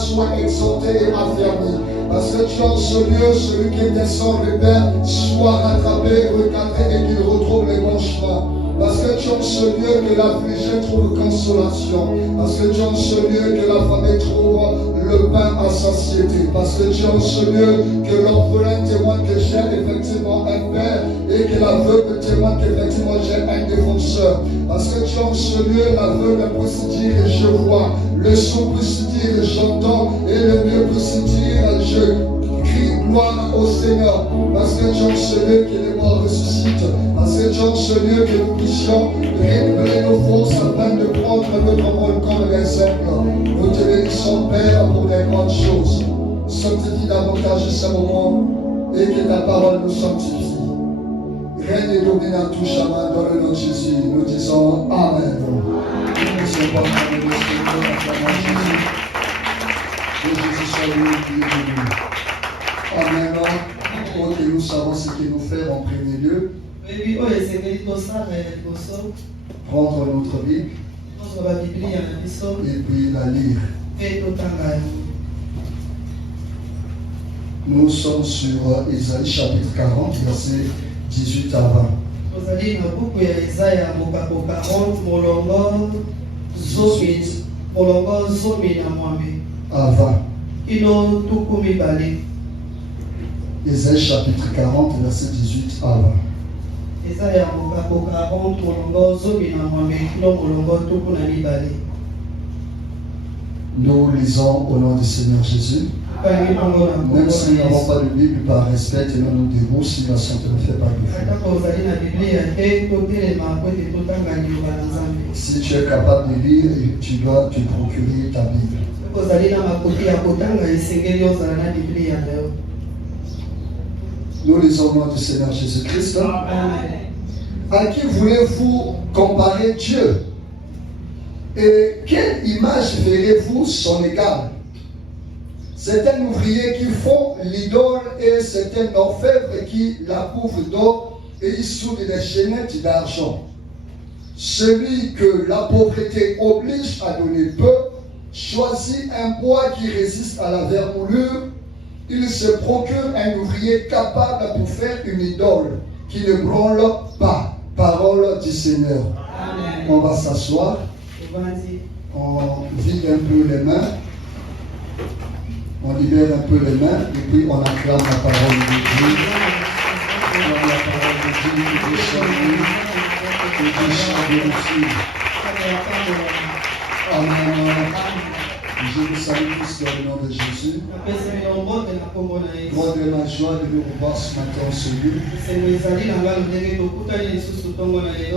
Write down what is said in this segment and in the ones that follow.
Soit exalté et affermi. Parce que tu en ce lieu, celui qui était sans repère soit rattrapé, recadré et qu'il retrouve les bons chemins. Parce que tu en ce lieu que l'affligé trouve consolation. Parce que tu en ce lieu que la famille trouve le pain à satiété. Parce que tu en ce lieu que l'orphelin témoigne que j'ai effectivement un père et que l'aveugle témoigne qu'effectivement j'ai un défenseur. Parce que tu en ce lieu, l'aveugle peut se dire je vois. Le sourd peut se dire j'entends et le mieux peut se dire je crie gloire au Seigneur. Parce que tu en ce lieu que les morts ressuscitent. Parce que tu en ce lieu que nous puissions renouveler nos forces afin de prendre notre rôle comme les aigles. Nous te bénissons Père pour les grandes choses. Sanctifie davantage ce moment et que ta parole nous sanctifie. Règne et domine à tout chemin dans le nom de Jésus. Nous disons Amen. Jésus soit loué, qui est venu. Amen. Oh, que nous savons ce qu'il nous fait en premier lieu. Prendre notre Bible et puis la lire. Nous sommes sur Isaïe chapitre 40, verset 18 à 20. Ozali na buku ya Isaya mokako 40 molongo zomi na mwambe à 20. Kino tuku mibale. Isaïe chapitre 40 verset 18 à 20. Isaya mokako 40 molongo zomi na mwambe kino molongo tuku na mibale. Nous lisons au nom du Seigneur Jésus. Même si nous n'avons pas de Bible par respect, nous nous dévouons si la sainte ne fait pas de Si tu es capable de lire, tu dois te procurer ta Bible. Nous lisons au nom du Seigneur Jésus-Christ. À qui voulez-vous comparer Dieu? Et quelle image verrez-vous son égal? C'est un ouvrier qui fond l'idole et c'est un orfèvre qui la couvre d'or et il soude des chaînettes d'argent. Celui que la pauvreté oblige à donner peu choisit un bois qui résiste à la vermoulure. Il se procure un ouvrier capable pour faire une idole qui ne branle pas. Parole du Seigneur. Amen. On va s'asseoir. On vide un peu les mains. On On libère un peu les mains et puis on acclame la parole de Dieu. Acclame la parole de Dieu qui peut changer, qui peut changer aussi. Amen. Je vous salue tous dans le nom de Jésus. Moi de la joie de nous revoir ce matin en ce lieu.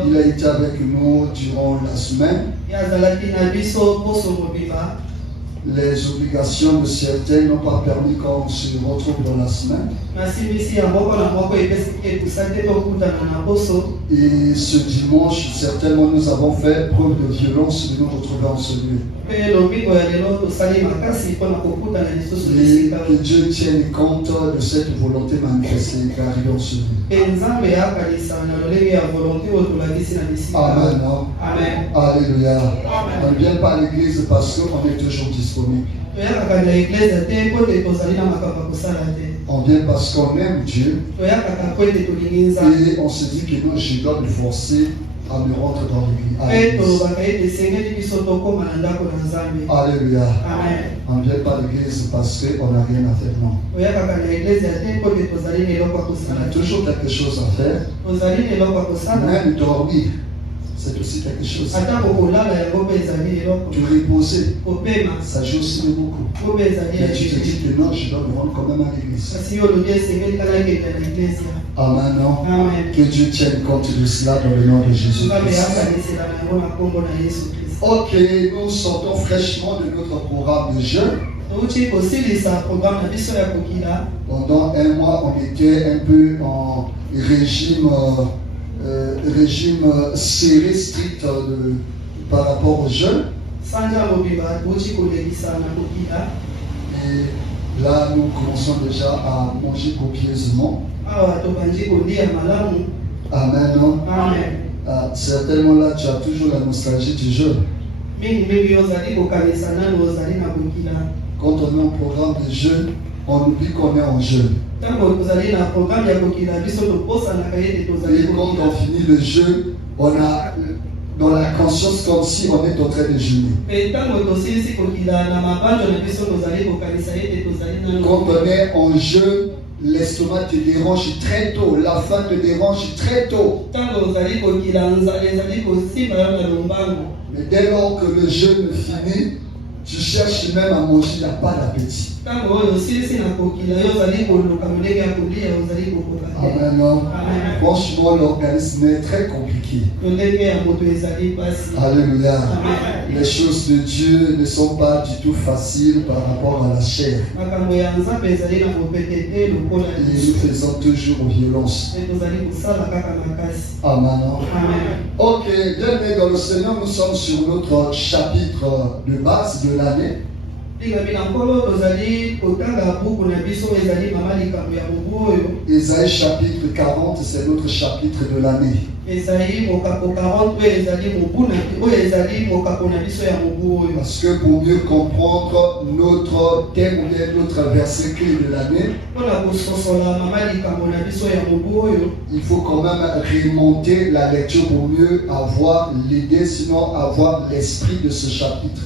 Il a été avec nous durant la semaine. Les obligations de certains n'ont pas permis qu'on se retrouve dans la semaine. Et ce dimanche, certainement, nous avons fait preuve de violence de nous retrouver en ce lieu. Et que Dieu tienne compte de cette volonté manifestée qui arrive en ce lieu. Amen. Amen. Alléluia. On ne vient pas à l'église parce qu'on est toujours disponible. On vient parce qu'on aime Dieu. Et on se dit que non, je dois me forcer à me rendre dans l'église. Alléluia. On ne vient pas à l'église parce qu'on n'a rien à faire, non. On a toujours quelque chose à faire. Même dormir, c'est aussi quelque chose. Te reposer, ça joue aussi beaucoup. Mais tu te dis que non, je dois me rendre quand même à l'église. Amen. Que Dieu tienne compte de cela dans le nom de Jésus-Christ. Ok, nous sortons fraîchement de notre programme de jeûne. Pendant un mois, on était un peu en régime serré, strict par rapport au jeûne. Et là, nous commençons déjà à manger copieusement. Amen. Certainement là, tu as toujours la nostalgie du jeûne. Quand on est en programme de jeûne, on oublie qu'on est en jeûne. Et quand on finit le jeûne, on a dans la conscience comme si on est en train de jeûner. Quand on est en jeûne, l'estomac te dérange très tôt, la faim te dérange très tôt. Mais dès lors que le jeûne finit, tu cherches même à manger, il n'y a pas d'appétit. Amen. Franchement, l'organisme est très compliqué. Alléluia. Les choses de Dieu ne sont pas du tout faciles par rapport à la chair. Et nous faisons toujours violence. Amen. Ok, bienvenue dans le Seigneur. Nous sommes sur notre chapitre de base de l'année. Ésaïe chapitre 40, c'est notre chapitre de l'année. Parce que pour mieux comprendre notre thème ou bien notre verset clé de l'année, il faut quand même remonter la lecture pour mieux avoir l'idée, sinon avoir l'esprit de ce chapitre.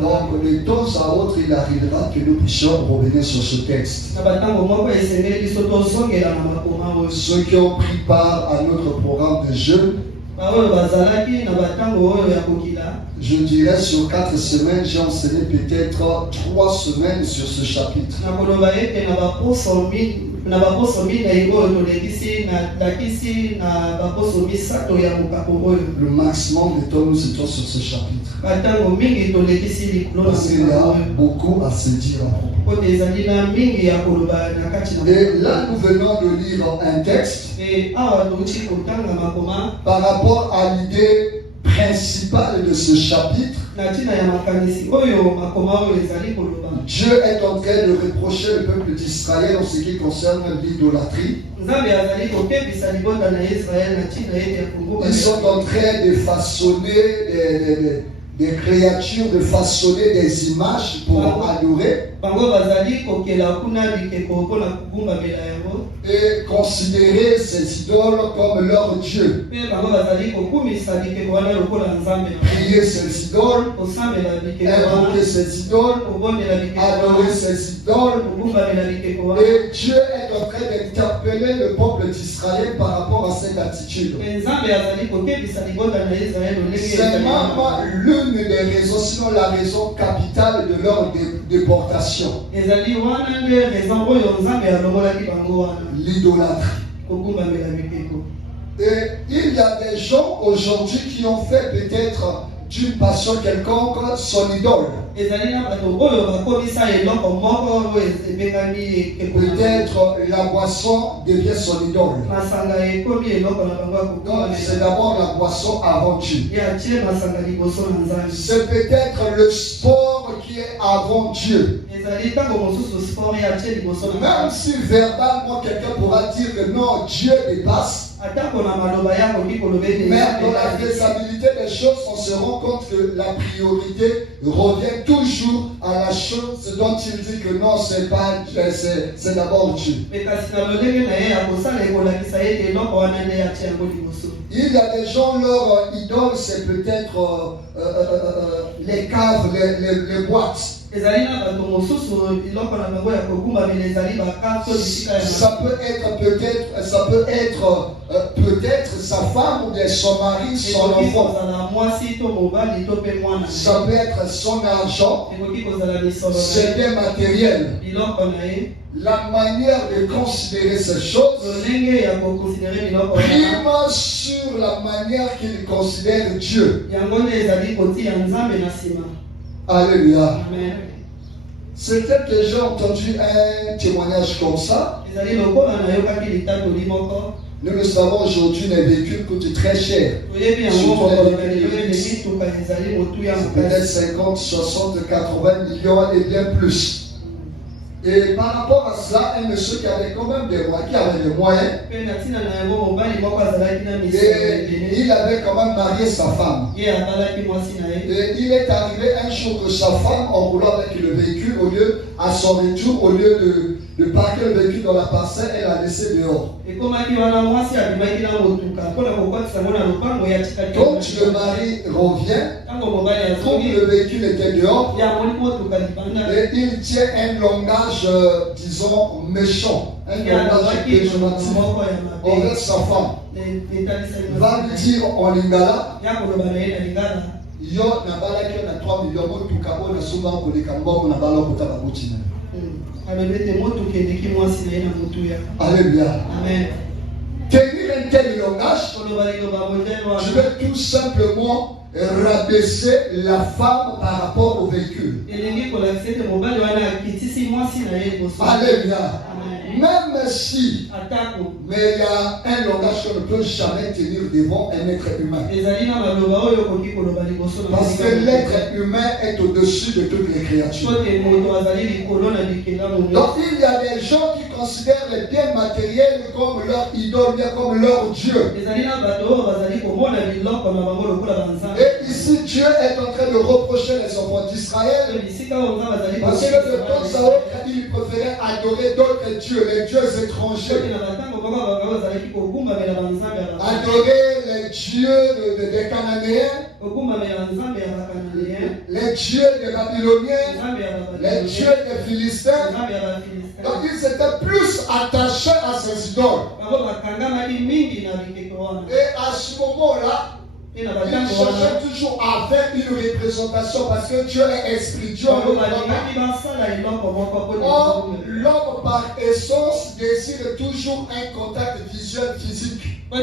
Donc de temps à autre, il arrivera que nous puissions revenir sur ce texte. Ceux qui ont pris part à notre programme de jeûne, je dirais sur 4 semaines, j'ai enseigné peut-être 3 semaines sur ce chapitre. Le maximum de temps nous étions sur ce chapitre. Parce qu'il y a beaucoup à se dire à propos. Et là, nous venons de lire un texte par rapport à l'idée principale de ce chapitre. Dieu est en train de reprocher le peuple d'Israël en ce qui concerne l'idolâtrie. Ils sont en train de façonner des créatures de façonner des images pour adorer et considérer ces idoles comme leur Dieu. Prier ces idoles, invoquer ces idoles, adorer ces idoles. Et Dieu est en train d'interpeller le peuple d'Israël par rapport à cette attitude. C'est même l'une des raisons, sinon la raison capitale de leur déportation. L'idolâtrie. Et il y a des gens aujourd'hui qui ont fait peut-être d'une passion quelconque son idole. Peut-être la boisson devient son idole. Donc c'est d'abord la boisson avant Dieu. C'est peut-être le sport qui est avant Dieu. Même si verbalement quelqu'un pourra dire que non, Dieu dépasse. Mais dans la faisabilité des choses, on se rend compte que la priorité revient toujours à la chose dont il dit que non, c'est pas, c'est d'abord Dieu. Il y a des gens, leur idole, c'est peut-être les caves, les boîtes. Ça peut être peut-être sa femme ou bien son mari, son enfant. Ça peut être son argent, c'est bien matériel. La manière de considérer ces choses prime sur la manière qu'il considère Dieu. Alléluia. Amen. C'est peut-être que j'ai entendu un témoignage comme ça. Nous le savons aujourd'hui, les véhicules coûtent très cher. Peut-être 50, 60, 80 millions et bien plus. Et par rapport à cela, un monsieur qui avait quand même des moyens, et il avait quand même marié sa femme. Et il est arrivé un jour que sa femme, en roulant avec le véhicule, à son retour, au lieu de parquer le véhicule dans la parcelle, elle l'a laissé dehors. Quand le mari revient, comme le véhicule était dehors, et il tient un langage, disons, méchant, un langage péjoratif envers sa femme. Va lui dire en lingala, yo na balaki na 3 millions motuka ona suma ko de kamboko na balo kutaka kuchina. Alléluia. Amen. Tenir un tel langage, je vais tout simplement rabaisser la femme par rapport au véhicule. Alléluia. Même si, mais il y a un langage qu'on ne peut jamais tenir devant un être humain. Parce que l'être humain est au-dessus de toutes les créatures. Donc il y a des gens qui considèrent les biens matériels comme leur idole, comme leur Dieu. Et ici, Dieu est en train de reprocher les enfants d'Israël parce que de temps à autre, ils préféraient adorer d'autres dieux, les dieux étrangers. Adorer les dieux des Cananéens, les dieux des Babyloniens, les dieux des Philistins. Donc ils étaient plus attachés à ces idoles. Et à ce moment-là, il cherchait toujours à faire une représentation parce que Dieu est esprit. Dieu or, l'homme par essence désire toujours un contact visuel physique. Beaucoup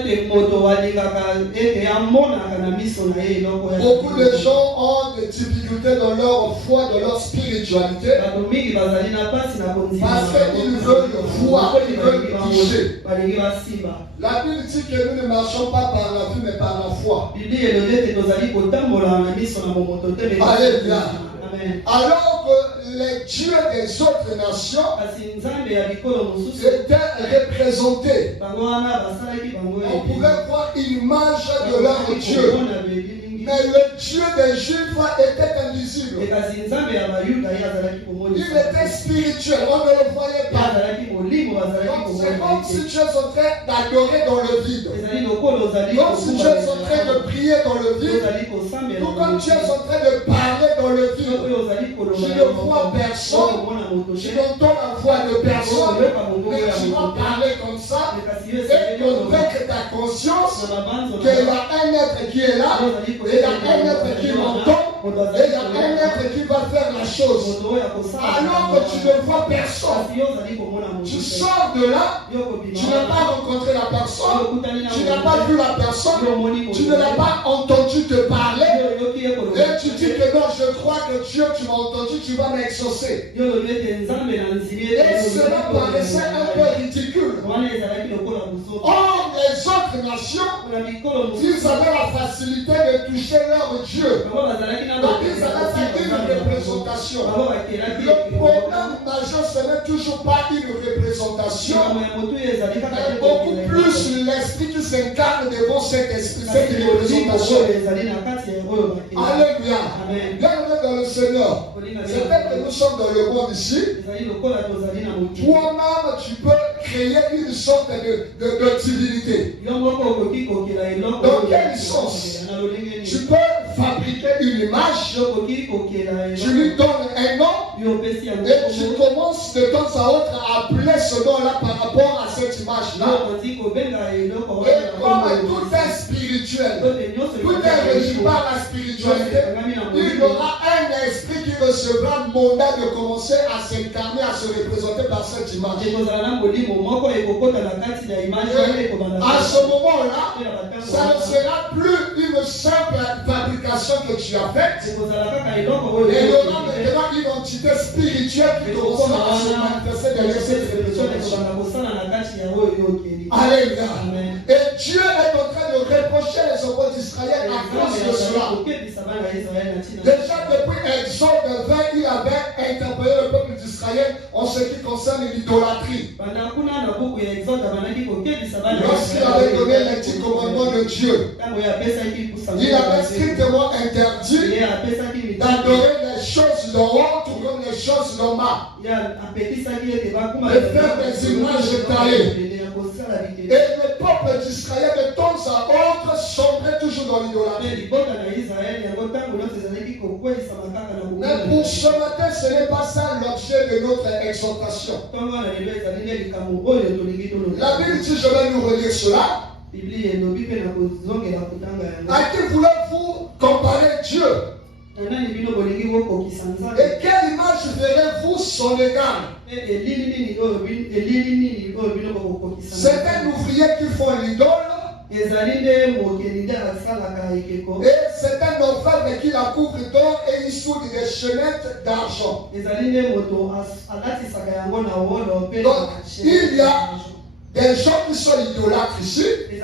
de gens ont des difficultés dans leur foi, dans leur spiritualité parce qu'ils veulent voir, ils veulent toucher. La Bible dit que nous ne marchons pas par la vue mais par la foi. Alléluia. Alors que les dieux des autres nations étaient représentés. On pouvait voir une image de leur Dieu. Mais le Dieu des Juifs était invisible. Il était spirituel, on ne le voyait pas. Donc c'est comme si tu es en train d'adorer dans le vide. Comme si tu es en train de prier dans le vide. Ou comme tu es en train de parler dans le vide. Tu ne vois personne. Tu n'entends la voix de personne. Mais tu vas parler comme ça. Et convaincre ta conscience qu'il y a un être qui est là. Et il y a un être qui m'entend. Et il y a un être qui va faire la chose. Alors que tu ne vois personne. Tu sors de là. Tu n'as pas rencontré la personne. Tu n'as pas vu la personne. Tu ne l'as pas entendu te parler. Et tu dis que non, je crois que Dieu, tu m'as entendu, tu vas m'exaucer. Et cela paraissait un peu ridicule. Or, les autres nations, ils avaient la facilité de toucher leur Dieu. Donc, ils avaient fait une représentation. Le problème majeur, ce n'est toujours pas une représentation, mais beaucoup plus l'esprit qui s'incarne devant cet esprit, cette représentation. Alléluia. Bienvenue dans le Seigneur. C'est vrai que nous sommes dans le monde ici. Toi-même, tu peux créer une sorte de divinité. Dans quel sens? Tu peux fabriquer une image, tu lui donnes un nom et tu commences de temps à autre à appeler ce nom-là par rapport à cette image-là. Et comme tout est spirituel, tout est régi par la spiritualité, il y aura un esprit qui recevra le mandat de commencer à s'incarner, à se représenter par cette image. À ce moment-là, ça ne sera plus une simple fabrication que tu as faite. Et il y aura maintenant une entité spirituelle qui commencera à se manifester derrière cette représentation. Alléluia. Et Dieu est en train de reprocher les enfants d'Israël à cause de cela. Déjà depuis Exode 20, il avait interpellé le peuple d'Israël en ce qui concerne l'idolâtrie. Lorsqu'il avait donné les 10 commandements de Dieu, il avait strictement interdit d'adorer les choses d'en haut tout comme les choses d'en bas. De faire des images taillées. Et le peuple d'Israël de temps à autre sombrait toujours dans l'idolâtrie. Mais pour ce matin, ce n'est pas ça l'objet de notre exhortation. La Bible dit, je vais nous relire cela. À qui voulez-vous comparer Dieu? Et quelle image verrez-vous son égard? C'est un ouvrier qui font l'idole. Et c'est un orfèvre qui la couvre d'or et il soude des chaînettes d'argent. Donc, il y a des gens qui sont idolâtres ici, mais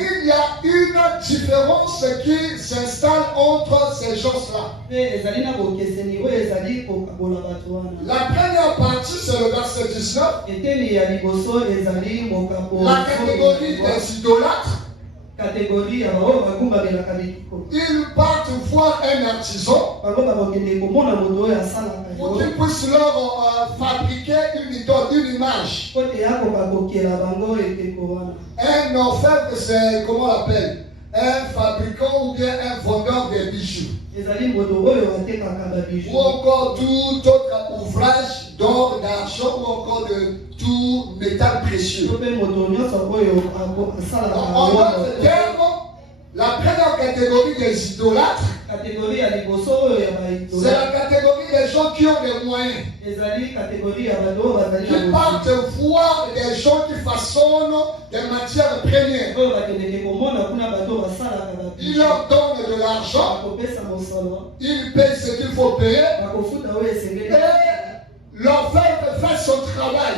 il y a une différence qui s'installe entre ces gens-là. La première partie, c'est le verset 19. La catégorie des idolâtres. Ils partent voir un artisan pour qu'il puisse leur fabriquer une idole, une image. Un orfèvre, c'est, comment on l'appelle? Un fabricant ou bien un vendeur de bijoux. Ou encore tout autre ouvrage d'or, d'argent ou encore de tout métal précieux. En d'autres termes, la première catégorie des idolâtres, c'est la catégorie des gens qui ont des moyens. Qui partent voir des gens qui façonnent des matières premières. Ils leur donnent de l'argent. Ils payent ce qu'il faut payer. Et l'orfèvre fait son travail.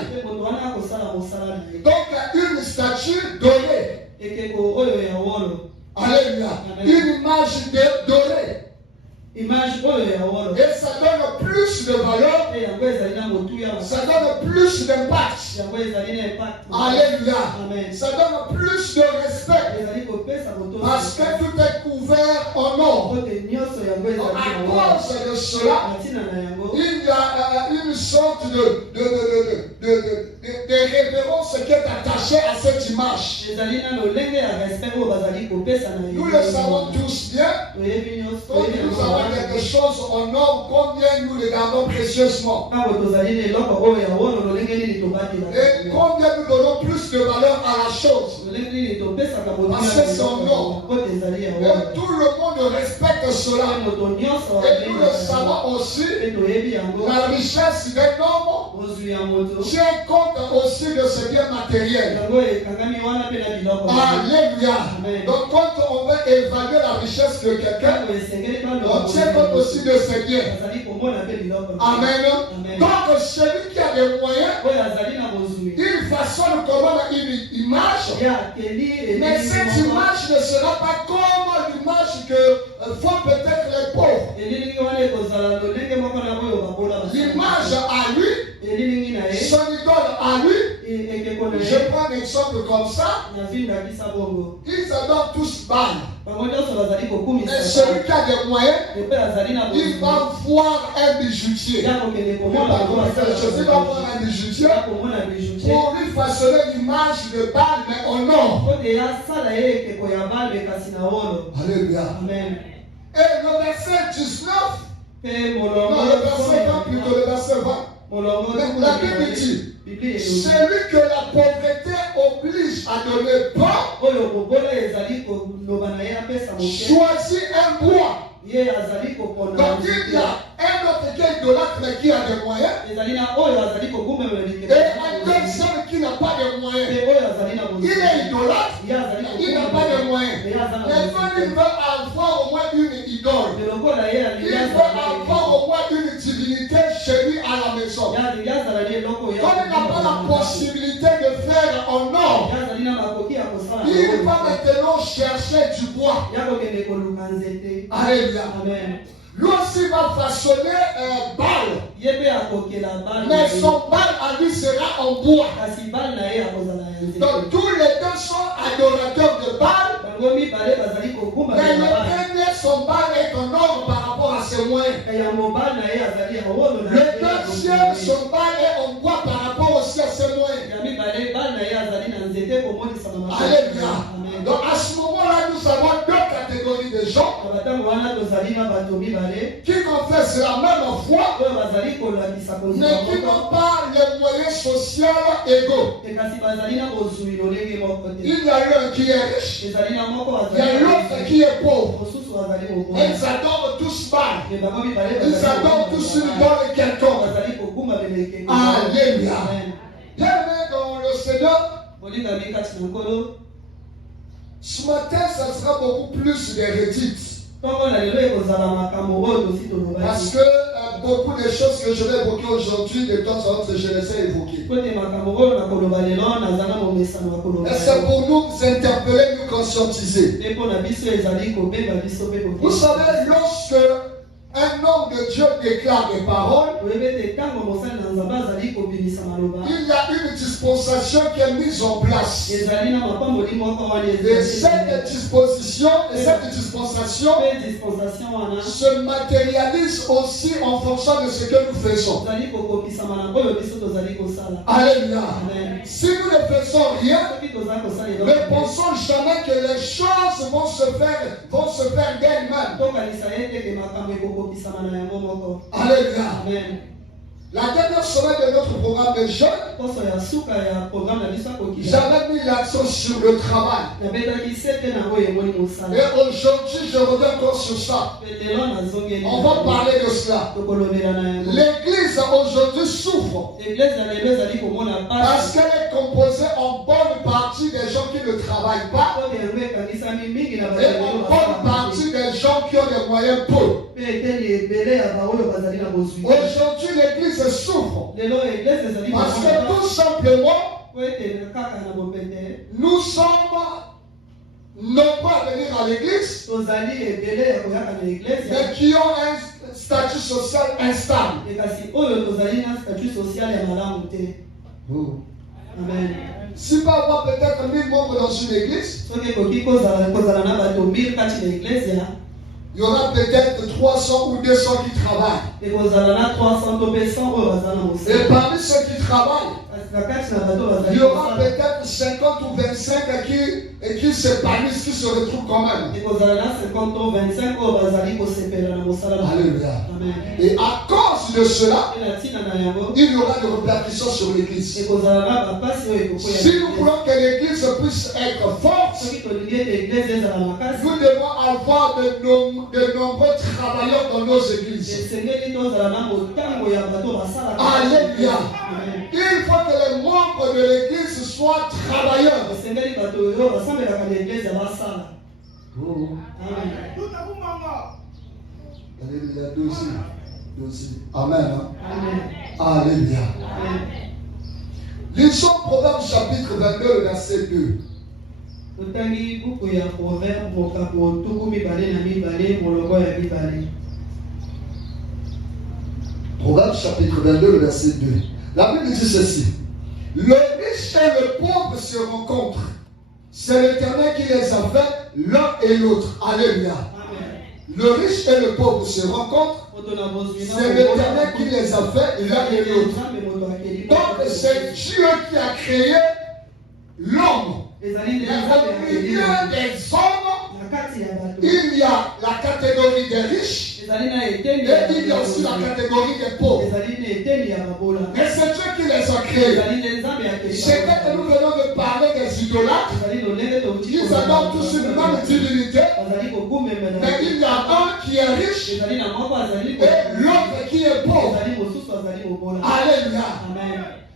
Donc une statue dorée. Alléluia. Une image dorée. image oyo ya wolo Et ça donne plus de valeur. pe yango ezali na motu ya Ça donne plus d'impact. yango ezali na impact Alléluia. amen Ça donne plus de respect. ezali kopesa moto Parce que tout est couvert en or. kote nyonso yango ezali na À wolo cause de cela, na ntina na yango il y a une sorte de révérence qui est attachée à cette image. ezali na lolenge ya respect oyo bazali kopesa na Nous le savons tous bien. toyebi nyonso Quand nous avons quelque chose en or, combien nous le gardons précieusement. ntango tozali na eloko oyo ya wolo lolenge nini tobatela Et combien nous donnons plus de valeur à la chose. lolenge nini topesaka Parce que c'est en or. kote ezali ya Et wolo tout le monde respecte cela. moto nyonso Et nous le savons aussi. pe toyebi yango La richesse d'un homme ozwi ya moto tient compte aussi de ses biens matériels. yango ekangami wana mpe na biloko Alléluia. Donc quand on veut évaluer la richesse de quelqu'un, ntango esengeli on tient compte aussi de ses biens. azali komona mpe biloko Amen. Donc celui qui a des moyens, oyo azali na bozwi il façonne comment une image. ye akeli Mais cette image ne sera pas comme l'image que font peut-être les pauvres. elilingi wana ekozala lolenge moko na oyo babola L'image à lui, elilingi na ye son idole à lui. ekeko na Je ye prends un exemple comme ça. nazwi ndakisa bongo Ils adorent tous Baal. bango nyonso bazali Mais kokumisa celui qui a des moyens, epe azali na il bozwi va voir un bijoutier. ya kokende Je komona vais voir un bijoutier ya komona bijoutier pour lui façonner l'image de Baal, mais en or. kote yasala ye ekeko ya balbe kasi na wolo Alléluia. amen Et le verset 19, mpe non, molongo le verset 20, plutôt le verset 20. molongo Mais la Bible dit, bibli elobi celui que la pauvreté oblige à donner peu, oyo kobola ezali koloba na ye apesa moke choisit un bois. ye azali kopona Donc il y a un autre qui est idolâtre mais qui a des moyens, ezali na oyo azali kokumemela et bikeko un deuxième qui n'a pas de moyens. mpe oyo azali na Il est idolâtre, ye azali il n'a pas de moyens. ye aza na Mais quand il veut avoir au moins une idole, lokola ye il veut avoir au moins une divinité chez lui à la maison. ye azala ni eloko Comme il n'a pas la possibilité de faire en or, ye azali na makoki ya kosala il va maintenant chercher du bois. ya kokende koluka nzete Alléluia. amen Lui aussi va façonner Baal. ye mpe akokela bale Mais son Baal à lui sera en bois. kasi bale na ye akozala ya nzete Donc tous les deux sont adorateurs de Baal. bango mibale bazali kokuma Mais le premier, son Baal est en or par rapport à ses moyens. ya mobali na ye azali ya wolo na Le deuxième, son Baal est en bois par rapport aussi à ses moyens. ya mibale bale na ye azali na nzete komonisa na Alléluia. amen Donc à ce moment-là, nous avons deux catégories de gens na batango wana tozali na bato mibale qui confessent la même foi, oyo bazali kolakisa mais kozwa qui moko n'ont pas les moyens sociaux égaux. ekasi bazali na bozwi lolenge moko te Il y a eu un qui est riche, ezali na moko il y a l'autre qui est pauvre. mosusu bazali mokoa Ils adorent tous Baal. me bango mibale Ils adorent tous une idole quelconque. bazali kokuma beleke Alléluia. amen Bien-aimés dans le Seigneur, bolingami kati na nkolo ce matin, ça sera beaucoup plus des redites. ntongo na lelo ekozala makambo oyo tosi Parce tolobaki que beaucoup de choses que je vais évoquer aujourd'hui, de temps en temps, je les ai évoquées. kote makambo oyo nakoloba lelo naza na momesano ya koloba Et c'est pour nous interpeller, nous conscientiser. mpe mpo na biso ezali kobenga biso mpe Vous savez, lorsque un homme de Dieu déclare des paroles, oyebi ete ntango mosali na nzambe azali kobimisa maloba il y a une dispensation qui est mise en place. ezali na mapamboli moko wana Et cette dispensation mpe dispensation wana se matérialise aussi en fonction de ce que nous faisons. tozali kokokisama na oyo biso tozali kosala Alléluia. amen Si nous ne faisons rien, soki toza kosala ne eloko pensons jamais que les choses vont se faire d'elles-mêmes. tokanisa ye teke makambo ekokokisama na yango moko Alléluia. amen La dernière semaine de notre programme de jeûne, poso ya suka ya programme na biso akokila j'avais mis l'accent sur le travail. nabetaki sete nango emoni Et mosala aujourd'hui, je reviens encore sur ça. mpe lelo nazongeli On va parler de cela. tokolobela na yango L'église aujourd'hui souffre eglise ya lelo ezali komona parce pasi qu'elle est composée en bonne partie des gens qui ne travaillent pas oyo yango ekangisami mingi na et en bonne partie des gens qui ont des moyens peu. mpe eteni ebele ya baoyo bazali na bozwi Aujourd'hui, l'église souffre lelo eglise ezali parce que tout simplement, po ete kaka na bopete nous sommes nombreux à venir à l'église, mais qui ont un statut social instable. Oh. Amen. Si peut avoir peut-être 1000 membres dans une église, il y aura peut-être 300 ou 200 qui travaillent. Et parmi ceux qui travaillent, il y aura peut-être 50 ou 25 qui s'épanouissent, qui se retrouvent quand même. Alléluia. Et à cause de cela, il y aura des répercussions sur l'église. Si nous voulons que l'église puisse être forte, nous devons avoir de nombreux travailleurs dans nos églises. Alléluia. Il faut que les membres de l'église soient travailleurs. Oh. Alléluia. Amen. Amen. Alléluia. Lisons Proverbe chapitre 22, le verset 2. Proverbe chapitre 22, le verset 2. La Bible dit ceci. Le riche et le pauvre se rencontrent. C'est l'Éternel qui les a fait l'un et l'autre. Alléluia. Le riche et le pauvre se rencontrent. C'est l'Éternel qui les a fait l'un et l'autre. Donc c'est Dieu qui a créé l'homme. Mais au milieu des hommes, il y a la catégorie des riches et il y a aussi la catégorie des pauvres. Mais c'est Dieu qui les a créés. C'est que nous venons de parler des idolâtres. Ils adorent tous une même divinité. Mais il y a un qui est riche et l'autre qui est pauvre. Alléluia.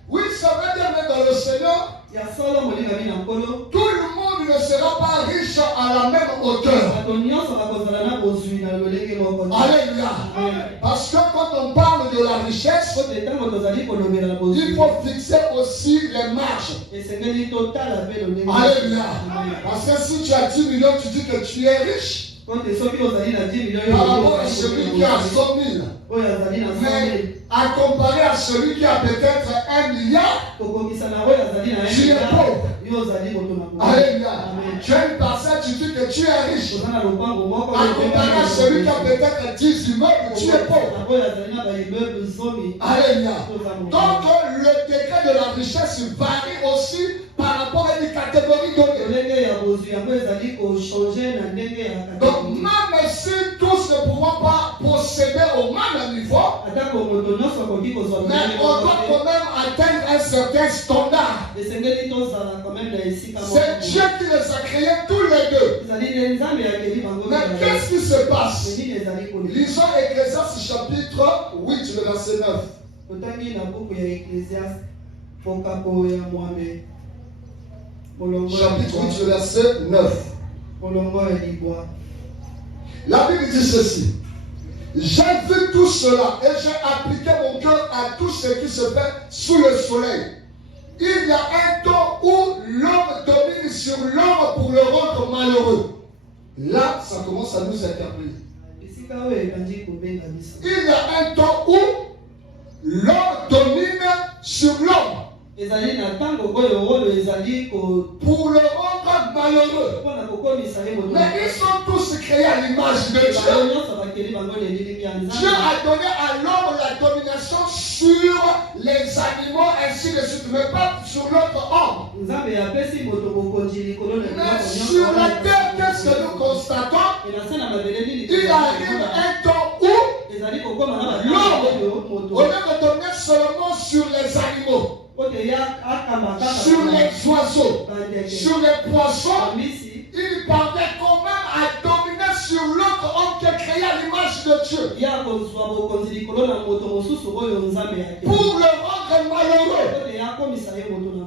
Oui, ça veut dire que dans le Seigneur, tout le monde ne sera pas riche à la même hauteur. Alléluia. Parce que quand on parle de la richesse, il faut fixer aussi les marges. Alléluia. Parce que si tu as 10 millions, tu dis que tu es riche. Par rapport à celui qui a 100 000. Mais à comparer à celui qui a peut-être 1 milliard, tu es pauvre. Alléluia. Tu as une parcelle, tu dis que tu es riche. À comparer à celui qui a peut-être 10 immeubles, tu es pauvre. Alléluia. Donc le degré de la richesse varie aussi par rapport à une catégorie donnée. Donc même si tous ne pourront pas posséder au même niveau, mais on doit quand même atteindre un certain standard. C'est Dieu qui les a créés tous les deux. Mais qu'est-ce qui se passe? Lisons Ecclésiaste chapitre 8, le verset 9. Chapitre 8, le verset 9. La Bible dit ceci. J'ai vu tout cela et j'ai appliqué mon cœur à tout ce qui se fait sous le soleil. Il y a un temps où l'homme domine sur l'homme pour le rendre malheureux. Là, ça commence à nous interpeller. Il y a un temps où l'homme domine sur l'homme pour le rendre malheureux. Mais ils sont tous créés à l'image de Dieu. Dieu a donné à l'homme la domination sur les animaux ainsi de suite, mais pas sur l'autre homme. Mais sur la terre, qu'est-ce que nous constatons? Il arrive un temps où l'homme, au lieu de dominer seulement sur les animaux, sur les oiseaux, sur les poissons, il parvient quand même à dominer sur l'autre homme qui est créé à l'image de Dieu. Pour le rendre malheureux.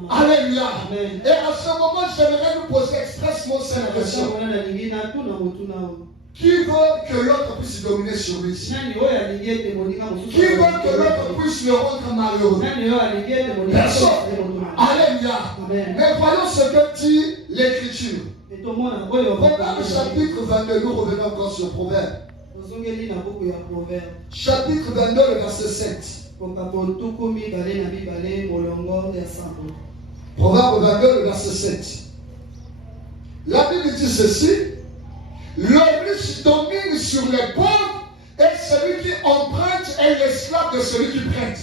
Alléluia. Et à ce moment, j'aimerais nous poser expressement cette question. Qui veut que l'autre puisse dominer sur lui? Qui veut que l'autre puisse le rendre malheureux? Personne. Alléluia. Mais voyons ce que dit l'Écriture. Proverbe chapitre 22, nous revenons encore sur Proverbe. Chapitre 22, le verset 7. Proverbe 22, le verset 7. La Bible dit ceci: le riche domine sur les pauvres et celui qui emprunte est l'esclave de celui qui prête.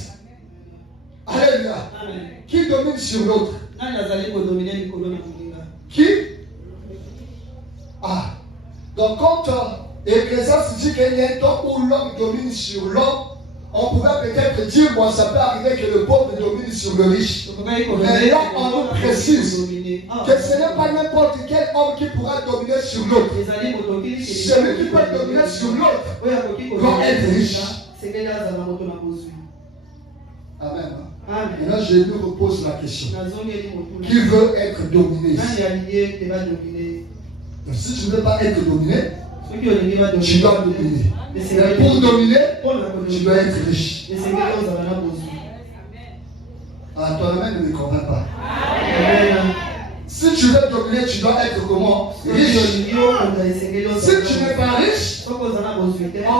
Alléluia. Qui domine sur l'autre? Qui? Ah. Donc quand Ecclésiaste dit qu'il y a un temps où l'homme domine sur l'homme, on pouvait peut-être dire, moi ça peut arriver que le pauvre domine sur le riche. Mais là on nous précise que ce n'est pas n'importe quel homme qui pourra dominer sur l'autre. Celui qui peut dominer sur l'autre doit être riche. Amen. Et là je nous repose la question. Qui veut être dominé? Si tu ne veux pas être dominé, tu dois dominer. Mais pour dominer, tu dois être riche. Ah, toi-même ne me convainc pas. Si tu veux dominer, tu dois être comment? Riche. Si tu n'es pas riche, on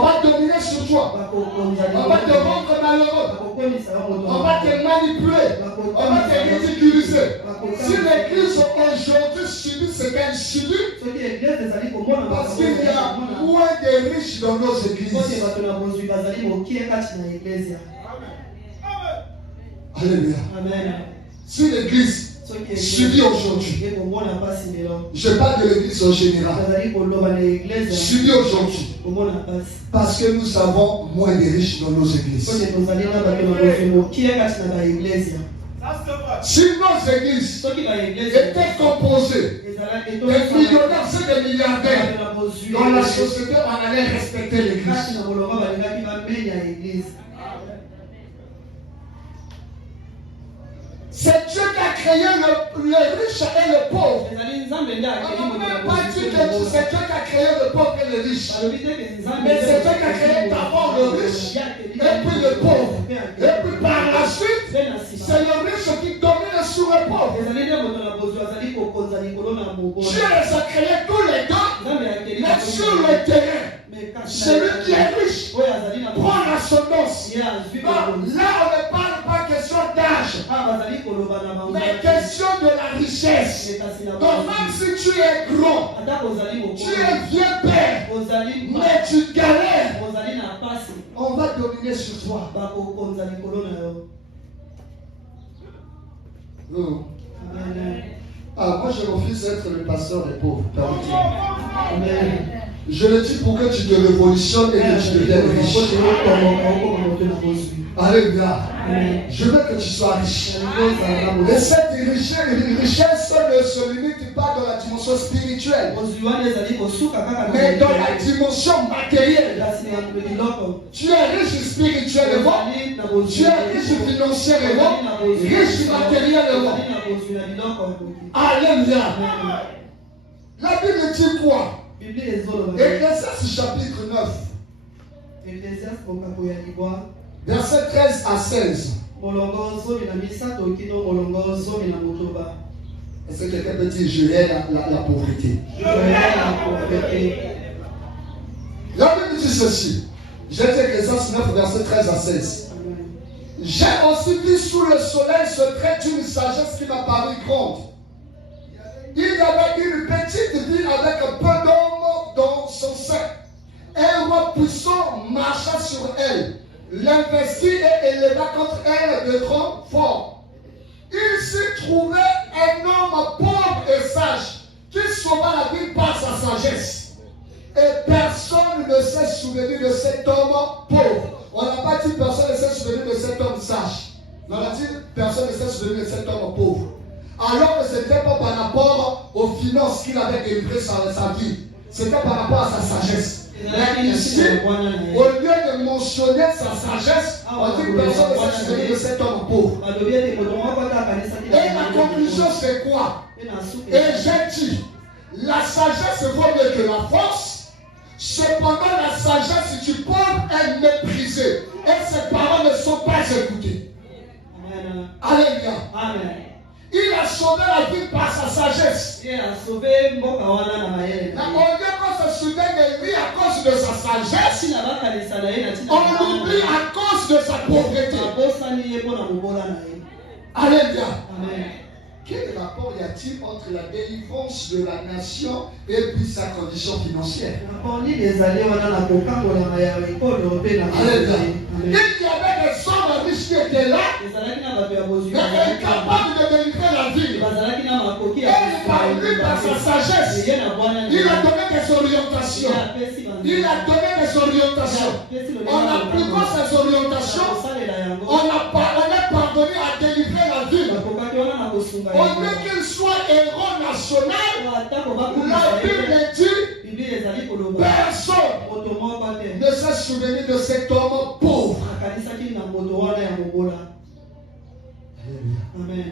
va dominer sur toi. On va te rendre malheureux. On va te manipuler. On va te ridiculiser. Si l'église aujourd'hui subit ce qu'elle subit, parce qu'il y a moins de riches dans nos églises. Alléluia. Si l'église subit aujourd'hui, je parle de l'église en général, subit aujourd'hui, parce que nous avons moins de riches dans nos églises. Si nos églises étaient composées des millionnaires et des milliardaires, dans la société, on allait respecter l'église. C'est Dieu qui a créé le riche et le pauvre. On ne peut même pas dire que c'est Dieu qui a créé le pauvre et le riche. Mais c'est Dieu qui a créé d'abord le riche, et puis le pauvre. Et puis par la suite, c'est le riche qui domine sur le pauvre. Dieu les a créés tous les deux, mais sur le terrain. Celui qui est riche prend l'ascendance. Là, on ne parle pas question d'âge, mais question de la richesse. Donc même si tu es grand, tu es vieux père, mais tu galères, on va dominer sur toi. Ah, moi je refuse d'être le pasteur des pauvres. Amen. Je le dis pour que tu te révolutionnes et que tu deviennes riche. Alléluia. Je veux que tu sois riche. Et cette richesse ne se limite pas dans la dimension spirituelle, mais dans la dimension matérielle. Tu es riche spirituellement, tu es riche financièrement, riche matériellement. Alléluia. La Bible dit quoi? Ecclésiaste chapitre 9, verset 13 à 16. Est-ce que quelqu'un peut dire je hais la pauvreté? La Bible dit ceci. J'ai dit Ecclésiaste 9, verset 13 à 16. J'ai aussi vu sous le soleil ce trait d'une sagesse qui m'a paru grande. Il y avait une petite ville avec un peu d'hommes dans son sein. Un roi puissant marcha sur elle, l'investit et éleva contre elle de grands forts. Il s'y trouvait un homme pauvre et sage qui sauva la ville par sa sagesse. Et personne ne s'est souvenu de cet homme pauvre. On n'a pas dit personne ne s'est souvenu de cet homme sage. On a dit personne ne s'est souvenu de cet homme pauvre. Alors que ce n'était pas par rapport aux finances qu'il avait délivrées sur sa vie. C'était par rapport à sa sagesse. Mais ici, au lieu de mentionner sa sagesse, on dit que personne ne s'est souvenu de cet homme pauvre. Et la conclusion c'est quoi? Et j'ai dit, la sagesse vaut mieux que la force. Cependant, la sagesse du pauvre est méprisée. Et ses paroles ne sont pas écoutées. Alléluia. Amen. Il a choisi sauvé la ville par sa sagesse. Ye a sauvé mboka wana na mayele. Mais au lieu qu'on se souvienne de lui à cause de sa sagesse, Sina bakalisa na ye na tina. on l'oublie à cause de sa pauvreté. Abosani ye mpona mobola na ye. Alléluia. Amen. Quel rapport y a-t-il entre la délivrance de la nation et puis sa condition financière? Alléluia. Il y avait des hommes riches qui étaient là, mais incapables de délivrer la ville. Et par lui, par sa sagesse, il a donné des orientations. Il a donné des orientations. En appliquant ces orientations, on est parvenu à délivrer la ville. Au lieu qu'il soit héros national, la Bible dit personne ne s'est souvenu de cet homme pauvre. Amen.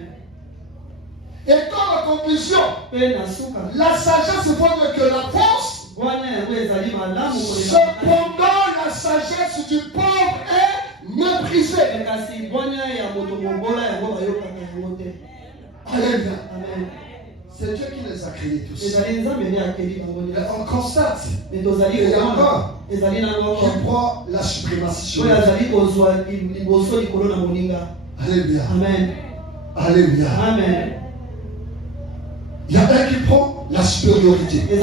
Et comme conclusion, la sagesse montre que la force, cependant la sagesse du pauvre est méprisée. Alléluia. C'est Dieu qui les a créés tous. Mais on constate qu'il y a encore qui prend la suprématie. Alléluia. Amen. Alléluia. Amen. Il y a un qui prend la supériorité. Donc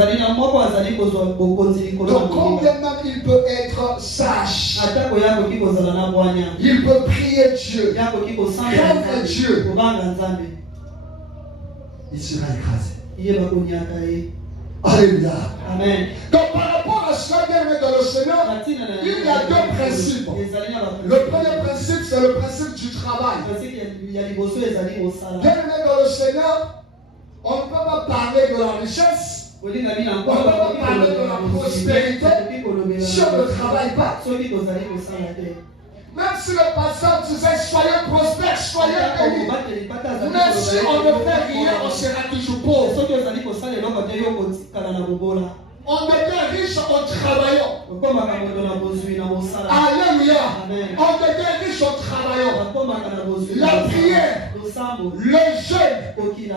quand même il peut être sage, il peut prier Dieu, craindre Dieu, il sera écrasé. Alléluia. Amen. Donc par rapport à cela, bien aimé dans le Seigneur, il y a deux principes. Le premier principe, c'est le principe du travail. Bien aimé dans le Seigneur, on ne peut pas parler de la richesse, on ne peut pas parler de la prospérité si on ne travaille pas. Même si le pasteur disait soyez prospères, soyez bénis, mais si on ne fait rien, on sera toujours pauvre. On devient riche en travaillant. Alléluia. On devient riche en travaillant. La prière, le jeûne,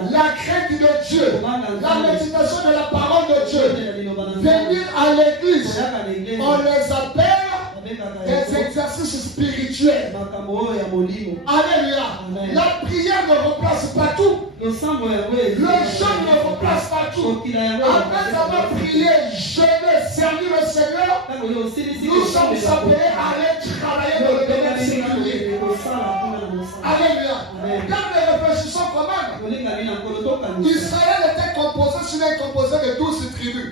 la crainte de Dieu, la méditation de la parole de Dieu, venir à l'église, on les appelle des exercices spirituels. Alléluia. La prière ne remplace pas tout. Le jeûne ne remplace pas tout. Après avoir prié, jeûné, servi le Seigneur, nous sommes appelés à aller travailler dans le domaine séculier. Alléluia. Quand nous réfléchissons quand même, Israël était composé, il est composé de 12 tribus.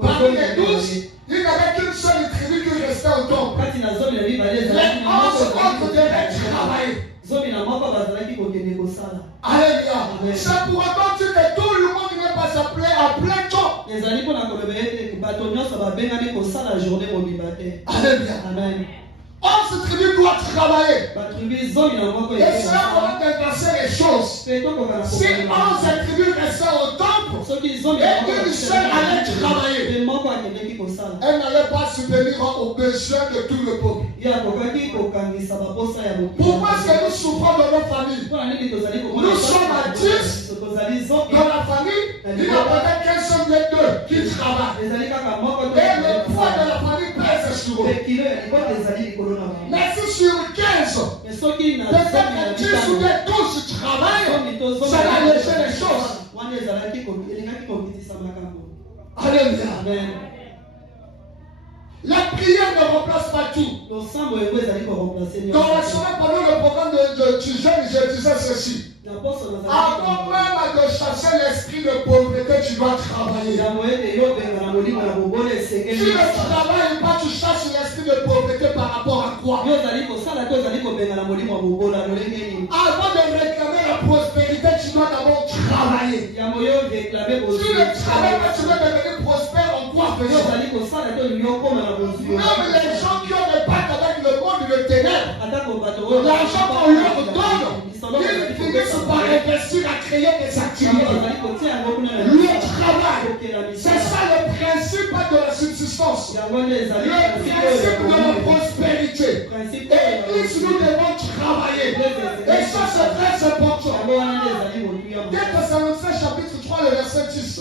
Parmi les 12, il n'y avait qu'une seule tribu qui restait au temple. Les 11 autres devaient travailler. Alléluia. C'est pour autant dire que tout le monde n'est pas appelé à plein temps. Alléluia. Amen. 11 tribus doivent travailler. Et cela va inverser les choses. Si 11 tribus restaient au temple, et une seule allait travailler, elle n'allait pas subvenir aux besoins de tout le peuple. Pourquoi est-ce que nous souffrons dans nos familles? Nous sommes à 10 dans la famille, il y a peut-être qu'un seul des deux qui travaille. Et le poids de la famille pèse sur eux. Mais si sur 15, peut-être 10 ou 12 travaillent, ça va laisser les choses. Alléluia. La prière ne remplace pas tout. Dans la semaine, pendant le programme du jeûne, je disais ceci. Avant même de chasser l'esprit de pauvreté, tu dois travailler. Tu ne travailles pas, tu chasses l'esprit de pauvreté par rapport à quoi? Avant de réclamer la prospérité, tu dois d'abord travailler. Tu ne travailles pas, tu vas devenir prospère en quoi? Même les gens qui ont des pactes avec le monde de ténèbres, l'argent qu'on leur donne, ils finissent par investir à créer des activités. Le travail, c'est ça le principe de la subsistance. subsistance, le principe de la prospérité. Église, nous devons travailler. Et ça, c'est très important. 2 Thessaloniciens chapitre 3, le verset 10.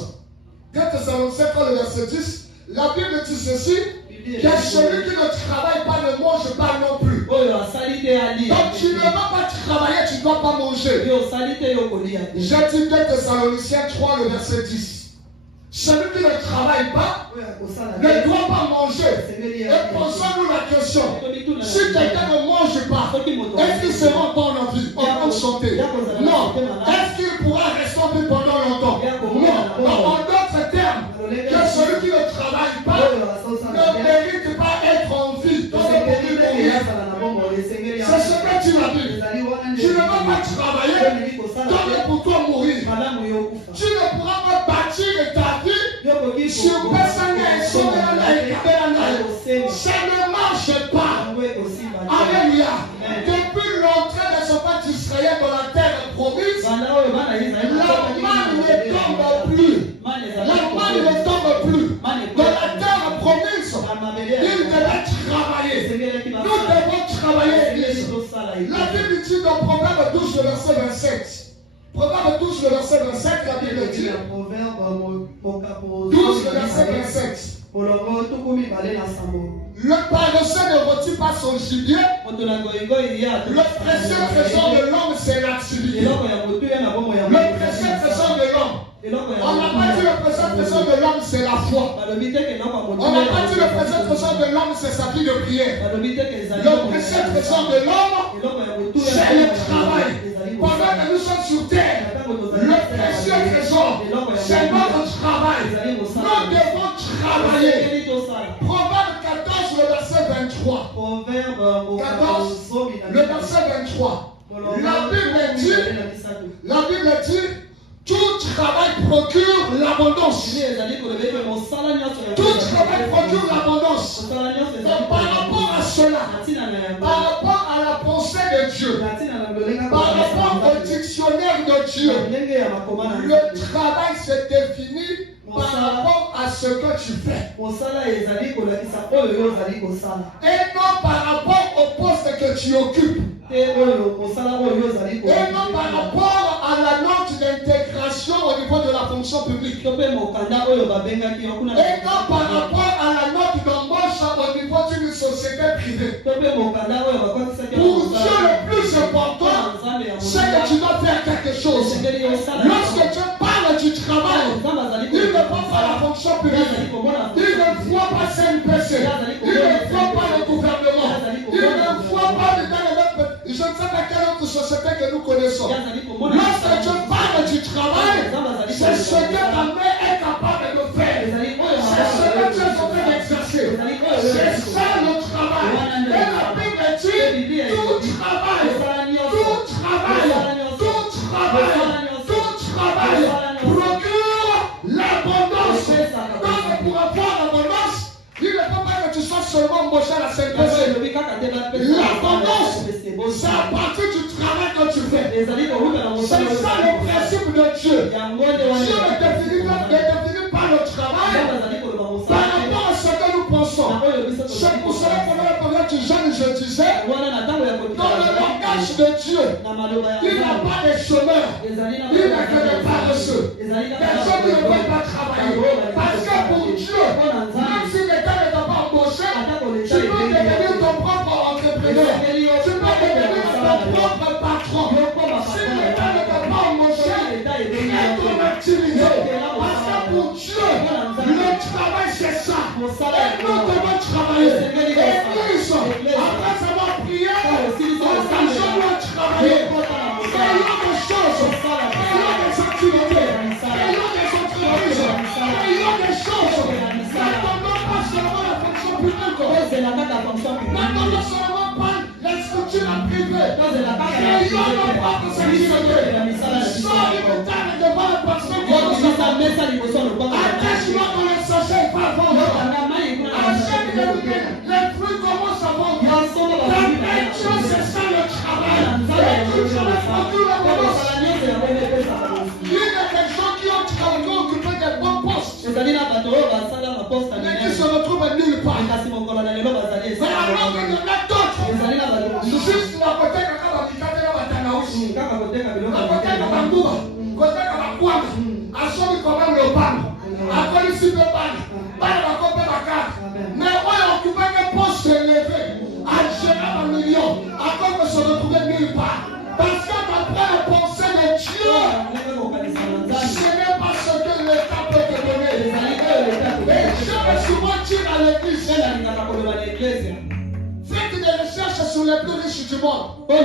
2 Thessaloniciens 3, le verset 10. La Bible dit ceci, que celui qui ne travaille pas ne mange pas non plus. Donc tu ne vas pas travailler, tu ne dois pas manger. J'ai dit 2 Thessaloniciens 3, le verset 10. Celui qui ne travaille pas ne doit pas manger. Et posons-nous la question. Si quelqu'un ne mange pas, est-ce qu'il sera en bonne vie, en bonne santé? Non. Est-ce qu'il pourra rester en vie pendant longtemps? Non. En d'autres termes, que celui qui ne travaille pas ne mérite pas être en vie. Donc il peut mourir. C'est ce que tu m'as dit. Tu ne vas pas travailler, donc pour toi mourir. Tu ne pourras pas bâtir ta vie sur personne et ça ne marche pas. Alléluia. Depuis l'entrée des soldats d'Israël dans la terre promise, la manne ne tombe plus. La manne ne tombe plus. Dans la terre promise, il devait travailler. Nous devons travailler, Église. La Bible dit dans Proverbe 12, le verset 27. Proverbe 12, le verset 27, la Bible dit. 12, le verset 27. Le paresseux ne retire pas son gibier. Le précieux trésor de l'homme, c'est l'activité. Le précieux trésor de l'homme. On n'a pas dit le précieux trésor de l'homme, c'est la foi. On n'a pas dit le précieux trésor de l'homme, c'est sa vie de prière. Le précieux trésor de l'homme, c'est le travail. Pendant que nous sommes sur terre, le précieux trésor, c'est notre travail. Nous devons travailler. Proverbe 14, le verset 23. 14, le verset 23. La Bible dit, tout travail procure l'abondance. Tout travail procure l'abondance. Donc par rapport à cela, par rapport à la pensée de Dieu, par rapport au dictionnaire de Dieu, le travail se définit par rapport à ce que tu fais. Et non par rapport au poste que tu occupes. Et non par rapport à la note d'intégration au niveau de la fonction publique. Et non par rapport à la note d'embauche au niveau d'une société privée. Pour Dieu, le plus important, c'est que tu dois faire quelque chose. Lorsque Dieu parle du travail, il ne prend pas la fonction publique. Il ne voit pas CNPC. Il ne voit pas le gouvernement. Il ne voit pas le je ne sais pas quelle autre société que nous connaissons. Lorsque Dieu parle du travail, c'est ce que ta mère est capable de faire. C'est ce que tu es en train d'exercer. C'est ça le travail. Et la Bible dit, tout travail procure l'abondance. Donc pour avoir l'abondance, il ne faut pas que tu sois seulement embauché à la CNPC. L'abondance, c'est à partir du travail que tu fais. C'est ça le principe de Dieu. Dieu ne définit pas le travail par rapport à ce que nous pensons. C'est pour cela qu'on a la période du jeune, je disais, dans le langage de Dieu, il n'a pas de chômeurs, il n'a que des paresseux. Des gens qui ne veulent pas travailler. Parce que pour Dieu, même si l'État ne t'a pas embauché, tu peux devenir ton propre entrepreneur. Tu peux devenir ton propre patron. Si l'État ne t'a pas embauché, crée ton activité. Parce que pour Dieu, le travail c'est ça. Et nous devons travailler. Église, après avoir prié, engageons-nous à travailler. Faisons des choses. Faisons des activités. Faisons des entreprises. Faisons des choses. N'attendons pas seulement la fonction publique. N'attendons seulement pas les structures privées. Faisons nos propres activités. Sors une table devant la personne qui attache-moi dans les sachets par vendre. Achète les fruits commencent à vendre. La même chose, c'est ça le travail. Et tout travail procure l'abondance. Il y a des gens qui ont travaillé, occupé des bons postes, mais qui se retrouvent Faites des recherches sur les plus riches du monde. Il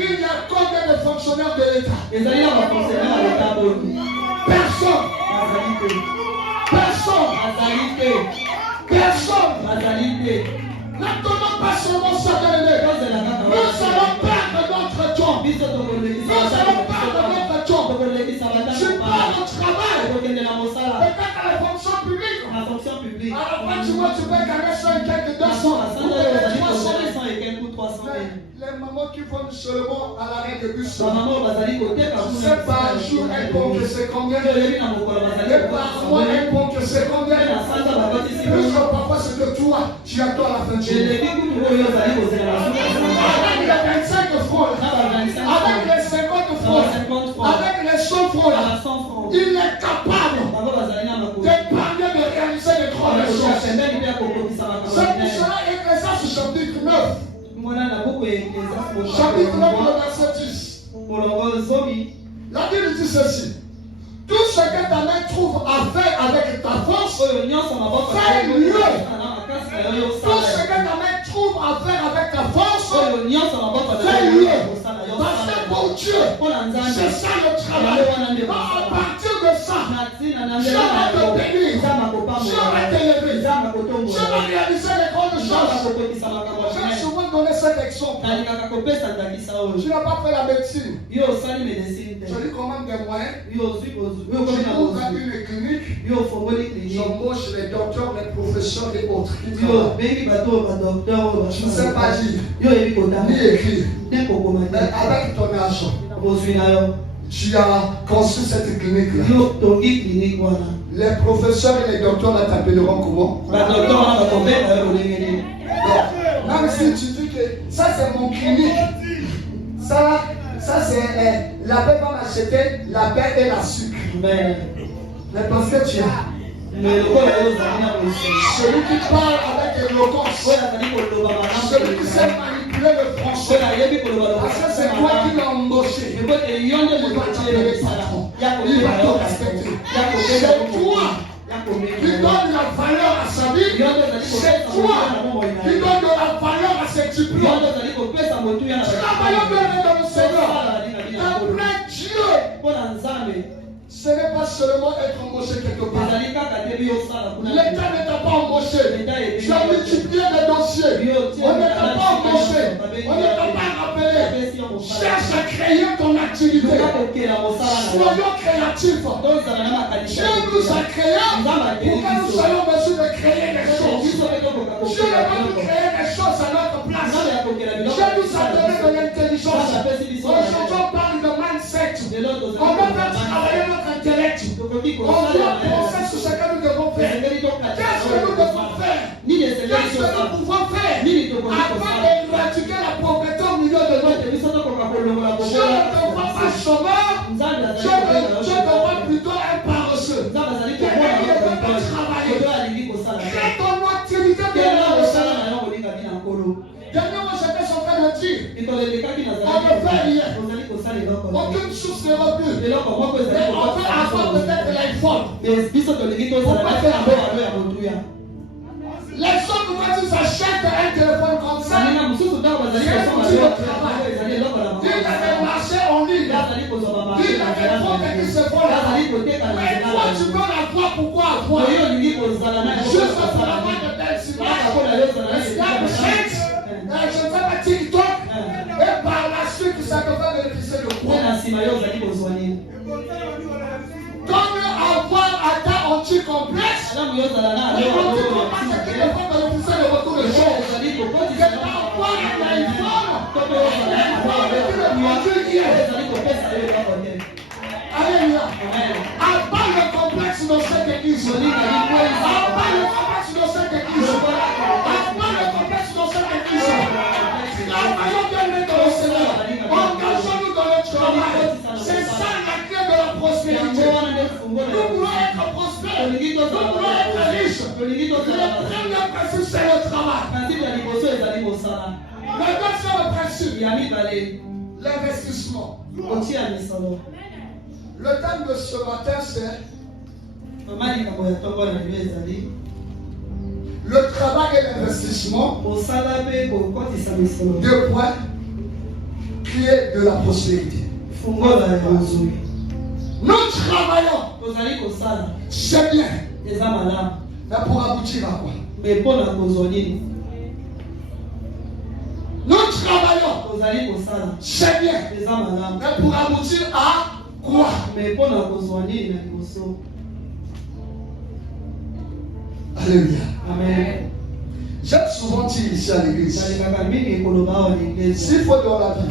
y a combien de fonctionnaires de l'État? Personne. N'attendons pas seulement ça de l'aider. Nous allons perdre notre job. Nous allons perdre notre job. Tu pars au travail. Peut-être à la fonction publique. À la fin du mois, tu peux gagner 100 et quelques 200. Les mamans qui vont seulement à l'arrêt de bus. Tu sais par jour, elles comptent que c'est combien? Et par mois, elles comptent que c'est combien? Plus que parfois, c'est que toi, tu attends à la fin du jour. Avec les 25 francs, avec les 50 francs, avec les 100 francs, il est capable d'épargner, de réaliser les trois choses. C'est pour cela, Ecclésiaste chapitre 9. Chapitre 9, le verset 10. La Bible dit ceci. Tout ce que ta main trouve à faire avec ta force, fais-le. Tout ce que ta main trouve à faire avec ta force, fais-le. Parce que pour Dieu, c'est ça le travail. À partir de ça, Dieu va te bénir. Dieu va t'élever. Dieu va réaliser les grandes choses. J'ai souvent donné cet exemple. Tu n'as pas fait la médecine. Je lui commande des moyens. J'ouvre une clinique. J'embauche les docteurs, les professeurs et autres. Je ne sais pas dire, ni écrire. Mais avec ton argent, tu as construit cette clinique-là. Les professeurs et les docteurs là t'appelleront comment? Même si tu dis que ça c'est mon clinique, ça c'est la paix va m'acheter la paix et la sucre. Mais parce que tu as celui qui parle avec éloquence, celui qui sait manipuler le français, parce que c'est toi qui l'as embauché. Il va t'appeler patron, il va te respecter. C'est toi qui donne la valeur à sa vie, c'est toi qui donne de la valeur à ses diplômes. La valeur de le Seigneur, d'après Dieu, ce n'est pas seulement être embauché quelque part. L'État ne t'a pas embauché. Tu as multiplié les dossiers. On ne t'a pas embauché. On ne t'a pas rappelé. Cherche à créer ton activité. Soyons créatifs. Dieu nous a créés pour que nous soyons en mesure de créer des choses. Dieu n'a pas nous créer des choses à notre place. Dieu nous a donné de l'intelligence. Aujourd'hui, on parle de mindset. On doit faire travailler notre intellect. On doit penser sur ce que nous devons faire. Qu'est-ce que nous devons faire? Qu'est-ce que nous pouvons faire afin d'éradiquer la pauvreté au milieu de nous? Je ne te vois pas chômeur. Je te vois plutôt un paresseux. Quelqu'un qui ne veut pas travailler. Crée ton activité de dernièrement, j'étais en train de dire, on ne fait rien. Aucune source de revenus. Mais on veut avoir peut-être l'iPhone. Pourquoi faire avec? Les gens nous disent achètent un téléphone comme ça. C'est pour dire au travail. Il y a des marchés en ligne. Il y a des comptes qui se font là. Mais toi, tu veux l'avoir, pourquoi avoir? Juste pour avoir de belles images. Je ne sais pas TikTok. Et par la suite, ça te va bénéficier de quoi? Comme avoir atteint anti-complexe, l'anti-complexe, c'est qu'il ne faut pas bénéficier de retour de choses. C'est avoir un iPhone. Alléluia. Abat le complexe dans cette église. Abat le complexe dans cette église. Abat le complexe dans cette église. Travaillons bien dans le Seigneur. Engageons-nous dans le travail. C'est ça la clé de la prospérité. Nous voulons être prospères. Nous voulons être riches. Le premier principe, c'est le travail. Le deuxième principe, l'investissement. Le thème de ce matin, c'est Le travail et l'investissement. Deux points. Créer de la prospérité. Nous travaillons. C'est bien. Mais pour aboutir à quoi? Nous travaillons. C'est bien. Mais pour aboutir à quoi? Alléluia. Amen. J'aime souvent dire ici à l'église, s'il faut dans la vie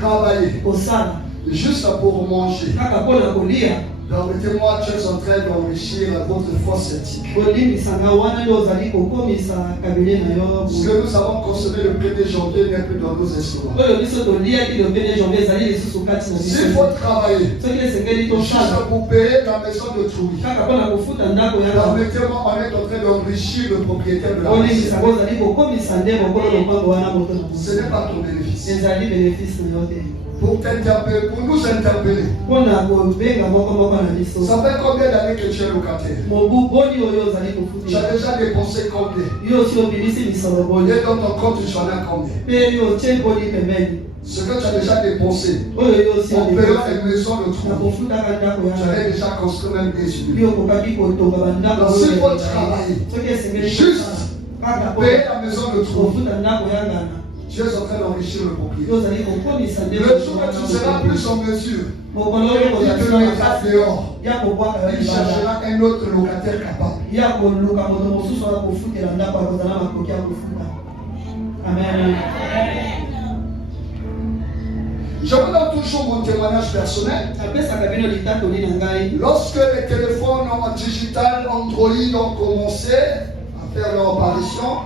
travailler juste pour manger, permettez-moi, Dieu est en train d'enrichir votre foi sceptique. Parce que nous avons consommé le 1er janvier, n'est plus dans nos estomacs. S'il faut travailler juste pour payer la maison de Trouille, permettez-moi, on est en train d'enrichir le propriétaire de la maison. Ce n'est pas ton bénéfice. Pour t'interpeller, pour nous interpeller. Ça fait combien d'années que tu es locataire? Tu as déjà dépensé combien? Et dans ton compte, tu en as combien? Ce que tu as déjà dépensé en payant une maison de trou, tu avais déjà construit même des yeux. Donc s'il faut travailler juste payer la maison de trou, Dieu est en train d'enrichir le propriétaire. Le jour où tu seras plus en mesure, il te mettra dehors. Il cherchera un autre locataire capable. Amen. Je vous donne toujours mon témoignage personnel. Lorsque les téléphones en digital Android ont commencé à faire leur apparition,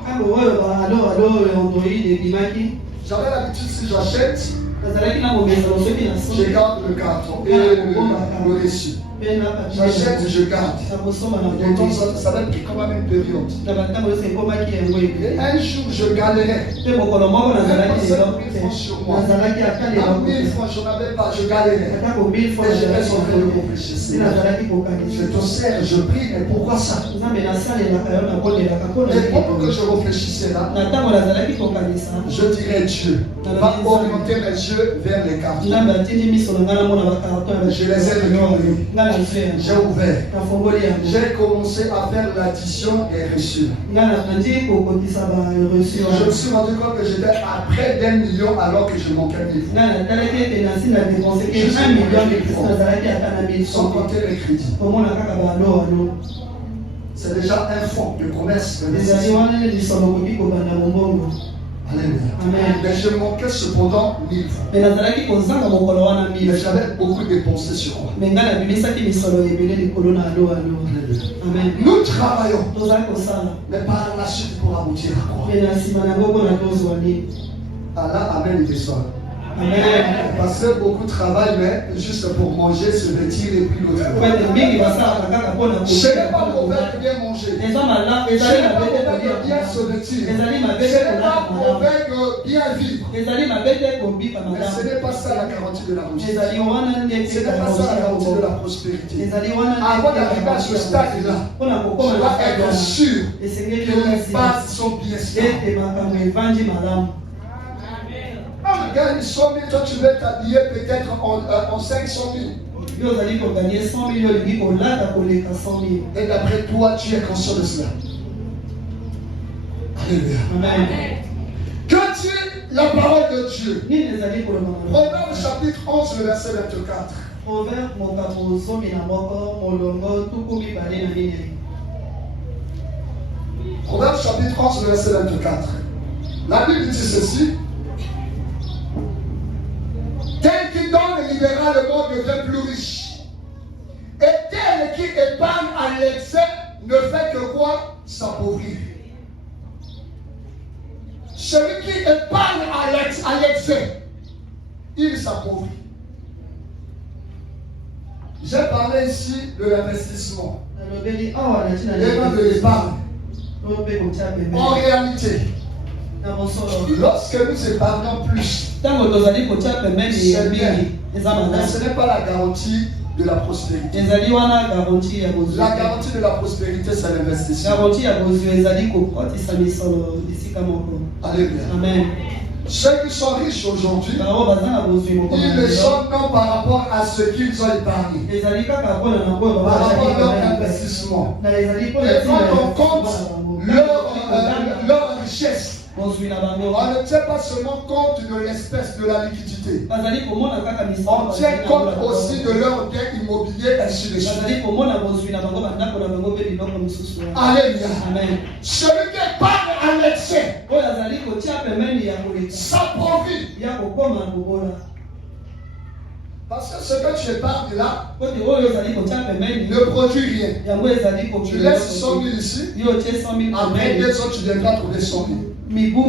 j'avais l'habitude, si j'achète, je garde le carton et le reçu. J'achète, je garde. Et donc, ça va être quand même une période. Et un jour, je galérais. Il n'y avait pas 5 000 francs sur moi. 1 000 francs, je n'avais pas, je galérais. Et je reste en train de réfléchir. Je te sers, je prie, mais pourquoi ça? Et pendant que je réfléchissais là, je dirais Dieu va orienter mes yeux vers les cartons. Je les ai regardés. J'ai ouvert. J'ai commencé à faire l'addition des reçus. Je me suis rendu compte que j'étais à près d'1 million alors que je manquais 1000 francs. Sans compter les crédits. C'est déjà un fonds de commerce. Alléluia. Mais je manquais cependant 1000 francs. Mais j'avais beaucoup dépensé sur moi. Nous travaillons. Mais par la suite pour aboutir à quoi? Allah amène des sols. Parce que beaucoup travaillent, mais juste pour manger, se vêtir et puis l'autre. Ce n'est pas mauvais de bien manger. Ce n'est pas mauvais de bien se vêtir. Ce n'est pas mauvais de bien vivre. Mais ce n'est pas ça la garantie de la réussite. Ce n'est pas ça la garantie de la prospérité. Avant d'arriver à ce stade-là, tu dois être sûr que les bases sont bien stables. Tu gagnes 100 000, toi tu veux t'habiller peut-être en 500 000. Et d'après toi, tu es conscient de cela. Alléluia. Amen. Que Dieu, la parole de Dieu. Proverbe chapitre 11, le verset 24. Proverbe chapitre 11, le verset 24. La Bible dit ceci. Tel qui donne libéralement devient plus riche. Et tel qui épargne à l'excès ne fait que quoi? S'appauvrir. Celui qui épargne à l'excès, il s'appauvrit. J'ai parlé ici de l'investissement et non de l'épargne. En réalité, lorsque nous épargnons plus, c'est bien, mais ce n'est pas la garantie de la prospérité. ezali wana garantie ya bozwi. La garantie de la prospérité, c'est l'investissement. Garantie ya bozwi ezali kokotisa misolo esika moko. Alléluia. Amen. Ceux qui sont riches aujourd'hui, bango baza na bozwi moko ils le sont non par rapport à ce qu'ils ont épargné, ezali kaka mpona na oyo par rapport à leur babazali investissement. na ezali Et mpona quand on compte leur richesse, bozwi na bango on ne tient pas seulement compte de l'espèce de la liquidité. bazali komona kaka On tient compte aussi de leur bien immobilier, ainsi de suite. bazali komona bozwi na bango bandako na bango mpe biloko mosusu wana. Alléluia. Amen. Celui qui épargne à l'excès oyo azali kotia pembeni ya koleka s'approvit. ya kokoma na kobola Parce que ce que tu épargnes là kote oyo ezali kotia pembeni ne produit rien. yango ezali Tu laisses 100 000 ici, yo otie 100 000 après pembeni 2 ans, tu viendras trouver 100 000. mibu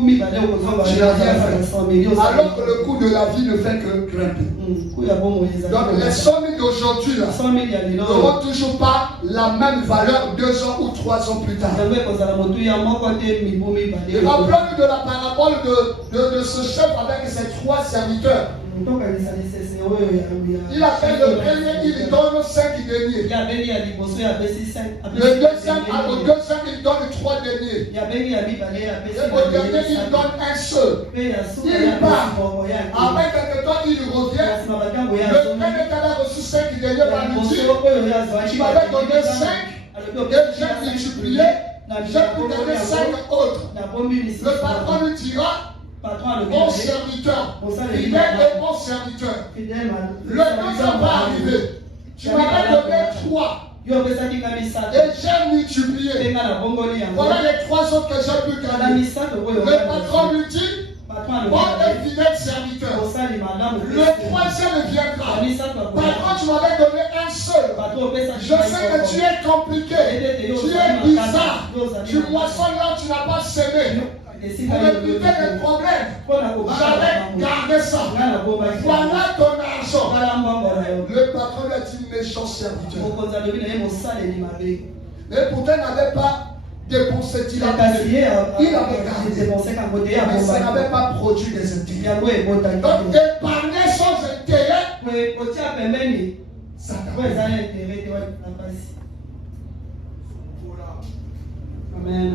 mibale okozonga Tu n'as rien fait. 100 000 Alors que le coût de la vie ne fait que grimper. kuya bomo ezali Donc les 100 000 d'aujourd'hui là 100 000 ya lelo n'auront toujours pas la même valeur 2 ans ou 3 ans plus tard. yango ekozala motu ya moko te mibu mibale Et rappelons-nous de la parabole de ce chef avec ses 3 serviteurs. tokanisa lisese oyo Il appelle le premier, il lui donne 5 deniers. ya bengi ya liboso ya pesi 5 Le deuxième, au deuxième, il donne 3 deniers. ya bengi ya mibale ya pesi Et au dernier, il donne un seul. pe ya suka Il ya part. bongo ya Après quelque temps, il revient. sima bakambo ya Le premier qui a reçu 5 deniers va lui dire, tu m'avais donné 5 et j'ai multiplié, j'ai pu donner 5 autres. Le patron lui dira, bon serviteur, fidèle et bon serviteur. Le deuxième va arriver. Tu m'avais donné 3 et j'ai multiplié. Voilà les 3 autres que j'ai pu gagner. Le patron lui dit, bon et fidèle serviteur. Le troisième viendra. Patron, tu m'avais donné un seul. Je sais que tu es compliqué. Tu es bizarre. Tu moissonnes là, tu n'as pas semé. Pour éviter les problèmes, j'avais gardé ça. Voilà ton argent. Le patron lui a dit méchant serviteur. Mais pourtant, il n'avait pas dépensé. Il avait gardé. Mais ça n'avait pas produit des intérêts. Donc, épargner sans intérêt, ça Amen.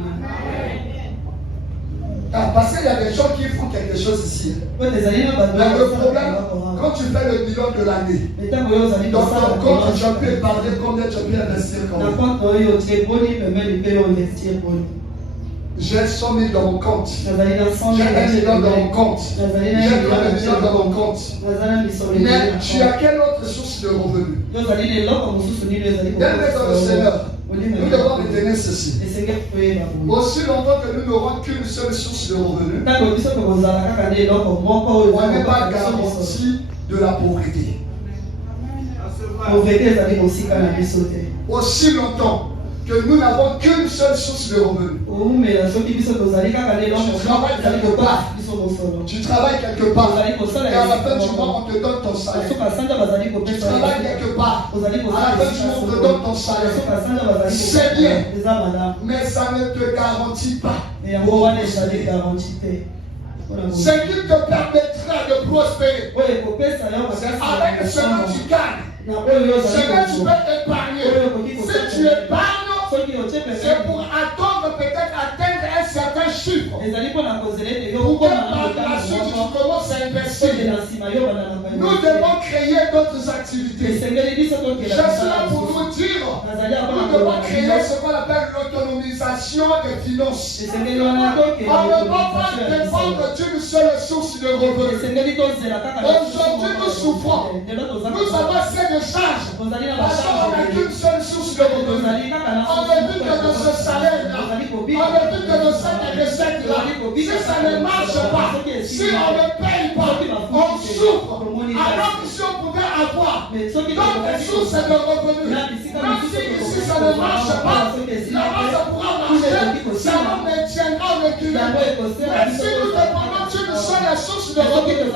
Parce qu'il y a des gens qui font quelque chose ici. Mais le problème, quand tu fais le bilan de l'année, dans ton compte, tu as pu épargner combien, tu as pu investir combien. J'ai 100 000 dans mon compte. J'ai 1 million dans mon compte. J'ai 3 millions dans mon compte. Mais tu as quelle autre source de revenus? Bien-aimés dans le Seigneur, nous devons retenir ceci. Aussi longtemps que nous n'aurons qu'une seule source de revenus, on n'est pas garanti de la pauvreté. Aussi longtemps que nous n'avons qu'une seule source de revenus. Tu travailles quelque part. Et à la fin du mois, on te donne ton salaire. Tu travailles quelque part. À la fin du mois, on te donne ton salaire. C'est bien. Mais ça ne te garantit pas. Ce qui te permettra de prospérer, c'est avec ce que tu gagnes, ce que tu peux épargner. Si tu épargnes, c'est pour attendre peut-être atteindre un certain chiffre. Pour que par la suite tu commences à investir. Nous devons créer d'autres activités. Je suis là pour nous dire, nous devons créer ce qu'on appelle l'autonomisation des finances. On ne peut pas dépendre d'une seule source de revenus. Aujourd'hui nous souffrons. Nous avons assez de charges. Parce qu'on n'a qu'une seule source de revenus. On ne vit que de ce salaire-là. On ne vit que de cette recette-là. Si ça ne marche pas, si on ne paye pas, on souffre. Alors que si on pouvait avoir d'autres sources de revenus, même si ici ça ne marche pas, là-bas ça pourra marcher, ça nous maintiendra en équilibre. Mais si nous dépendons d'une seule source de revenus,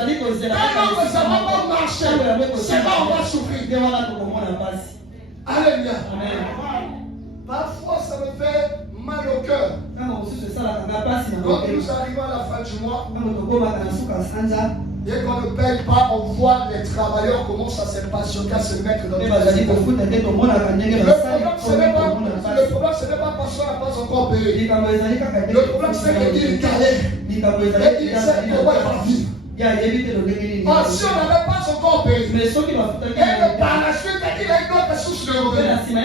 alors que ça ne va pas marcher, c'est là on va souffrir. Alléluia. Parfois, ça me fait mal au cœur. Quand nous arrivons à la fin du mois, Dès qu'on ne paye pas, on voit les travailleurs commencent à se patienter, à se mettre dans le problème, ce n'est pas parce qu'on n'a pas encore payé. Le problème, c'est qu'il galère. Et il sait comment il va vivre. Si on n'avait pas encore payé, et par la suite, il a une autre source de revenus. Il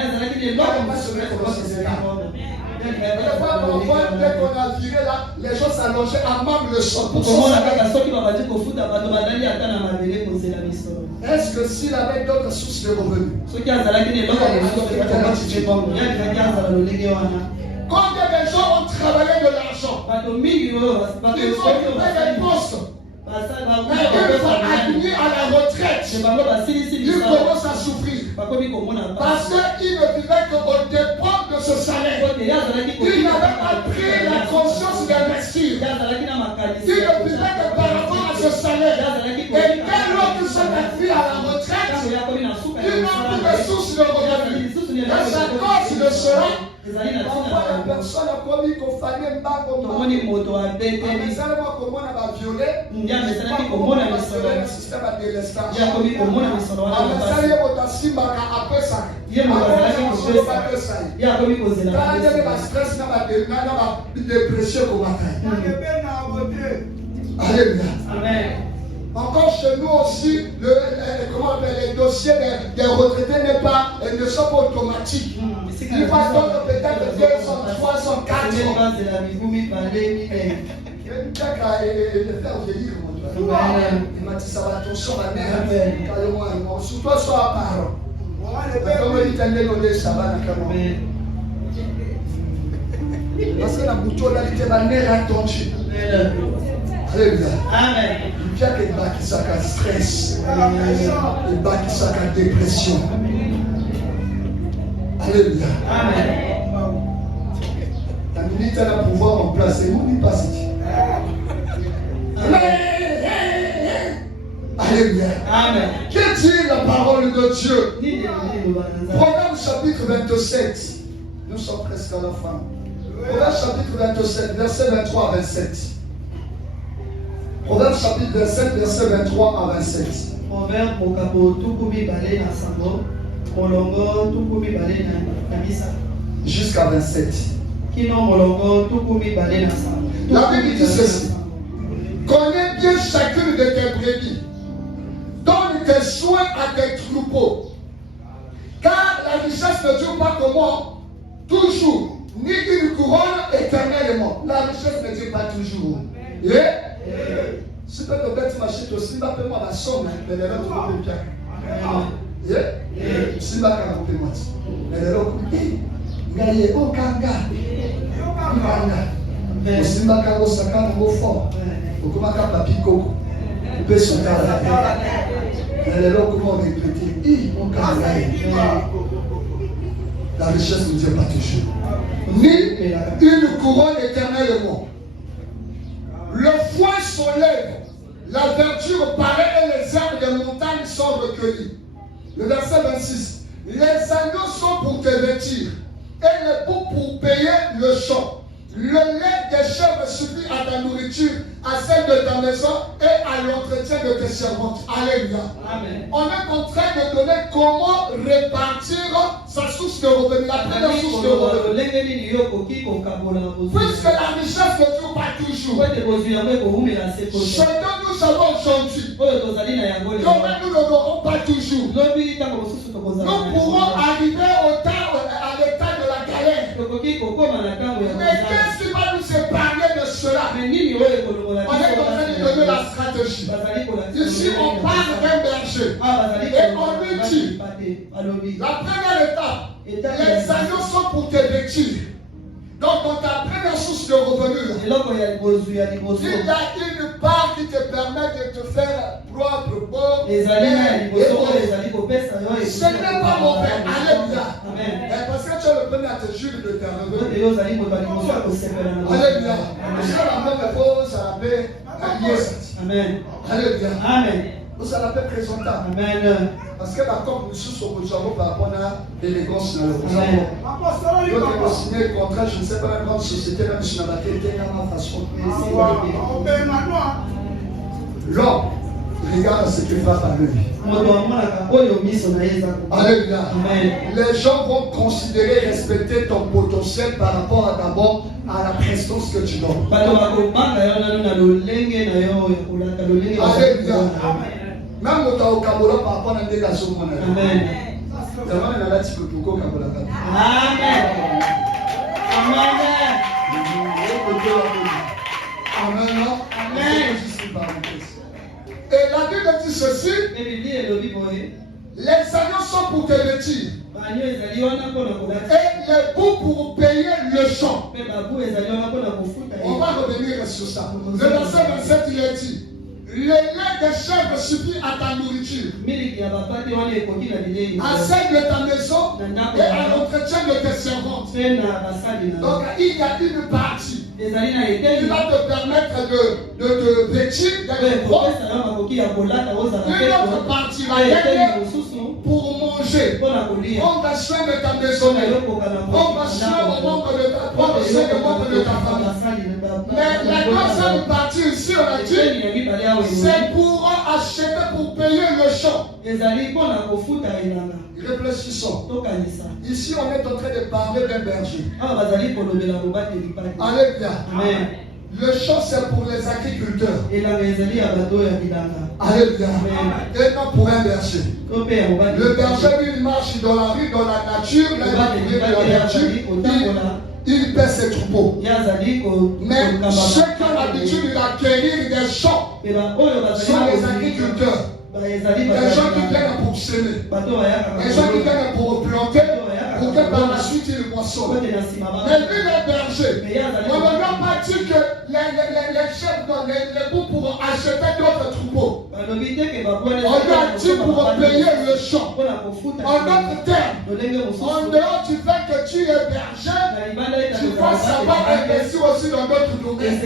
ne va pas se mettre dans ces états. Dès qu'on a viré là, les gens s'allongeaient à même le sol. Est-ce que s'il avait d'autres sources de revenus? Combien de gens ont travaillé de l'argent? Ils ont occupé des postes. Mais une fois admis à la retraite, ils commencent à souffrir. Parce qu'ils ne vivaient qu'au dépend de ce salaire. Ils n'avaient pas pris la conscience d'investir. Ils ne vivaient que par rapport à ce salaire. Et dès lors qu'ils sont admis à la retraite, ils n'ont plus de sources de revenus. Et c'est à cause de cela. Parfois, la personne a commis qu'on fallait pas comme ça. Comment on a violé, le système a délestage. Encore chez nous aussi, les dossiers des retraités ne sont pas automatiques. Il va attendre peut-être 200, 300, 400. Le faire vieillir, mon Dieu. Il m'a dit ça va attention, ma mère. Surtout sur la parole. Comme il t'a donné ça va parce que la bouton là, il était ma mère attendue. Alléluia. Amen. Il y a des bas qui s'accordent stress. Des bas qui s'accordent dépression. Alléluia. Amen. La minute elle a pouvoir remplacer nous, il passe ici. Alléluia. Amen. Que dit la parole de Dieu? Proverbe chapitre 27. Nous sommes presque à la fin. Proverbe chapitre 27, verset 23 à 27. Proverbe chapitre 27, verset 23 à 27. Proverbe au capot tout pour balé na sango, molongo tout pour balé na misa. Jusqu'à 27. Kino molongo tout pour balé na sango. La Bible dit ceci. Connais bien chacune de tes brebis. Donne tes soins à tes troupeaux. Car la richesse ne dure pas comment? Toujours. Ni une couronne éternellement. La richesse ne dure pas toujours. Si tu peux bête m'achète aussi, va payer moi la somme, mais les autres vont bien. Si tu vas payer moi, mais les autres vont bien. Gagne au kanga. Si tu vas payer au sakana au fort, au kumaka papiko, tu peux sauter à la tête. Mais les autres vont répéter. Au kanga. La richesse ne dure pas toujours. Ni une couronne éternellement. Le foin s'enlève, la verdure paraît et les herbes des montagnes sont recueillies. Le verset 26. Les agneaux sont pour te vêtir et les boucs pour payer le champ. Le lait des chèvres suffit à ta nourriture, à celle de ta maison et à l'entretien de tes servantes. Alléluia. Amen. On est en train de donner comment répartir sa source de revenus. La première source de revenus. Puisque la richesse ne dure pas toujours. Ce dont nous savons aujourd'hui, demain nous ne l'aurons pas toujours. Nous pourrons arriver à l'état de la galère. Mais qu'est-ce qui va nous épargner de cela? On est en train de donner la stratégie. Ici, on parle d'un berger. Et on lui dit, la première étape, les agneaux sont pour te vêtir. Donc, dans ta première source de revenus, il y a une part qui te permet de te faire propre, beau, ce n'est pas mon père. Alléluia. Parce que tu es le premier à te jurer de tes revenus. Alléluia. La même épouse, ça l'appelle Amen. Alléluia. Amen. Vous allez l'appeler présentable. Amen. Parce que la COP nous sous au Javon par rapport à l'élégance dans le Javon. Quand on signé le contrat, je ne sais pas la grande société, même si on a été dans ma façon. L'homme Regarde ce qui frappe à l'œil. Alléluia. Les gens vont considérer, respecter ton potentiel par rapport à d'abord à la prestance que tu donnes. Alléluia. Même au Kabola, par rapport à la dégagement. Amen. Et la Bible dit ceci. Les alliances sont pour te vêtir. Et les bouts pour payer le champ. On va revenir sur ça. Le verset 27, il est dit: le lait des chèvres suffit à ta nourriture, à celle de ta maison et à l'entretien de tes servantes. Donc il y a une partie qui va te permettre de te vêtir, d'être propre. Une autre partie va t'aider pour manger, prendre soin de ta maison, prendre soin des membres de ta famille. Mais la deuxième partie ici, on a dit, c'est pour acheter, pour payer le champ. Réfléchissons. Ici, on est en train de parler d'un berger. Alléluia. Amen. Le champ, c'est pour les agriculteurs. Alléluia. Et non pour un berger. Le berger, lui, il marche dans la rue, dans la nature, il paie ses troupeaux. Mais ceux qui ont l'habitude d'acquérir des champs sont les agriculteurs. Les gens qui viennent pour semer, les gens qui viennent pour planter, pour que par la suite ils moissonnent. Mais lui, les bergers, on ne va pas dire que les chefs donnent les bouts pour acheter d'autres troupeaux. On lui a dit pour payer le champ. En d'autres termes, en dehors du fait que tu es berger, tu dois savoir investir aussi dans d'autres domaines.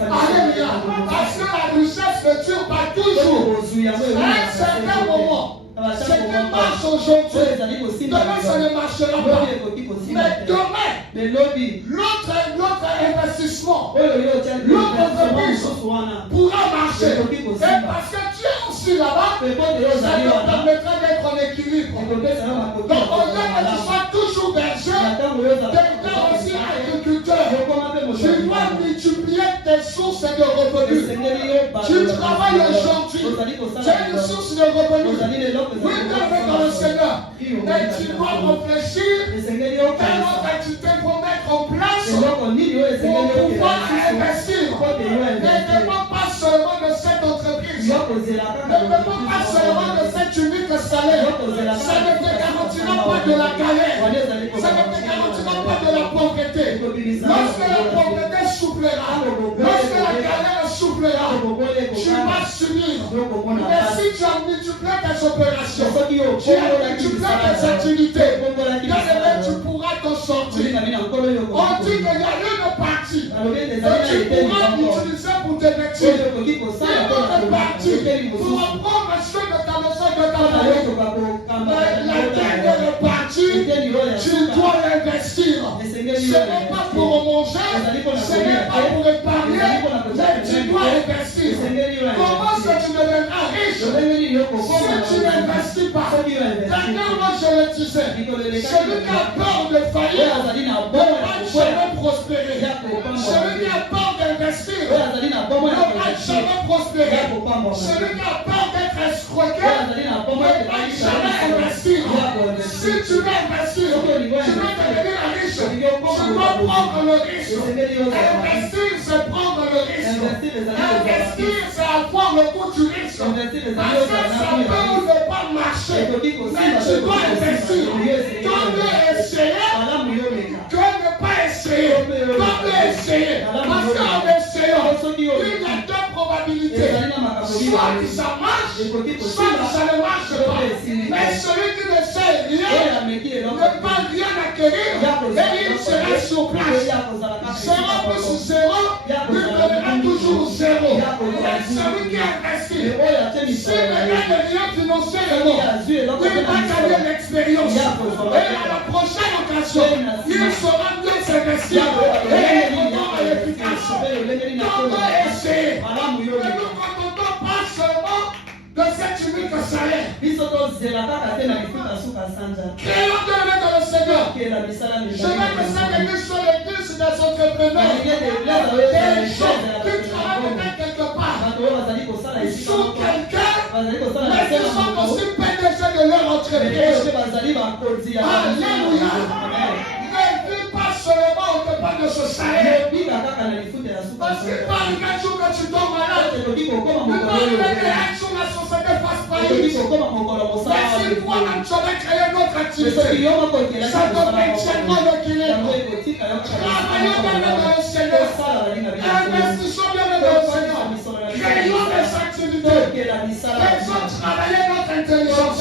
Alléluia. Parce que la richesse ne dure pas toujours. À un certain moment, ce qui marche aujourd'hui, demain ça ne marchera pas. Mais demain, l'autre investissement, l'autre entreprise pourra marcher. Et parce que tu es aussi là-bas, ça te permettra d'être en équilibre. Donc au lieu que tu sois toujours berger, deviens aussi agriculteur. Tu dois multiplier tes sources de revenus. Tu travailles aujourd'hui, tu as une source de revenus. Oui, tu dans le Seigneur. Mais tu dois réfléchir quelle autre activité pour mettre en place pour pouvoir investir. Ne dépend pas seulement de cette entreprise. Ne dépend pas seulement de cette unique salaire. Ça ne te garantira pas de la galère. Ça ne te garantira pas de la pauvreté. Lorsque la pauvreté soufflera, lorsque la galère soufflera, tu vas subir. Mais si tu as multiplié tes opérations, tu as multiplié tes activités, tu pourras t'en sortir. On dit qu'il y a une partie que tu pourras utiliser pour te vêtir. Il y a une autre partie pour prendre soin de ta maison et de ta famille. Mais la dernière partie, tu dois l'investir. Ce n'est pas pour manger, ce n'est pas pour épargner, mais tu dois investir. Comment est-ce que tu deviendras riche si tu n'investis pas? Dernièrement, je le disais, celui qui a peur de faillir ne va jamais prospérer. Celui qui a peur d'investir ne va jamais prospérer. Celui qui a peur d'être escroqué ne va jamais investir. Si tu veux investir, tu veux devenir riche, tu dois prendre le risque. Investir, c'est prendre le risque. Investir, c'est avoir le goût du risque. Parce que ça peut ou ne pas marcher. Mais tu dois investir. Quand essayer, que ne pas essayer. Quand essayer. Parce qu'en essayant, il y a deux probabilités. Soit que ça marche, soit que ça ne marche pas. Mais celui qui ne sait rien, ne va rien acquérir, et il sera sur place. 0 plus 0, lui donnera toujours 0. Mais celui qui investit, s'il ne gagne rien financièrement, il va gagner l'expérience. Et à la prochaine occasion, il saura mieux s'investir et être efficace. Comment essayer? Mais nous ne comptons pas seulement salaire. biso tozelaka kate na lifuta suka sanja Créons de l'œuvre dans le Seigneur. okela misala Je vais que cette église soit l'église des entrepreneurs. Des gens qui travaillent peut-être quelque part. Ils sont quelqu'un, mais ils sont aussi PDG de leur entreprise. Alléluia. Ne vis pas seulement au départ de ce salaire. Parce que par un jour que tu tombes malade, il va arriver qu'un jour la société fasse faillite. Mais si toi-même tu avais créé notre activité, ça te maintiendra l'équilibre. Travaillons bien dans le Seigneur. Investissons bien dans le Seigneur. Créons des activités. Faisons travailler notre intelligence.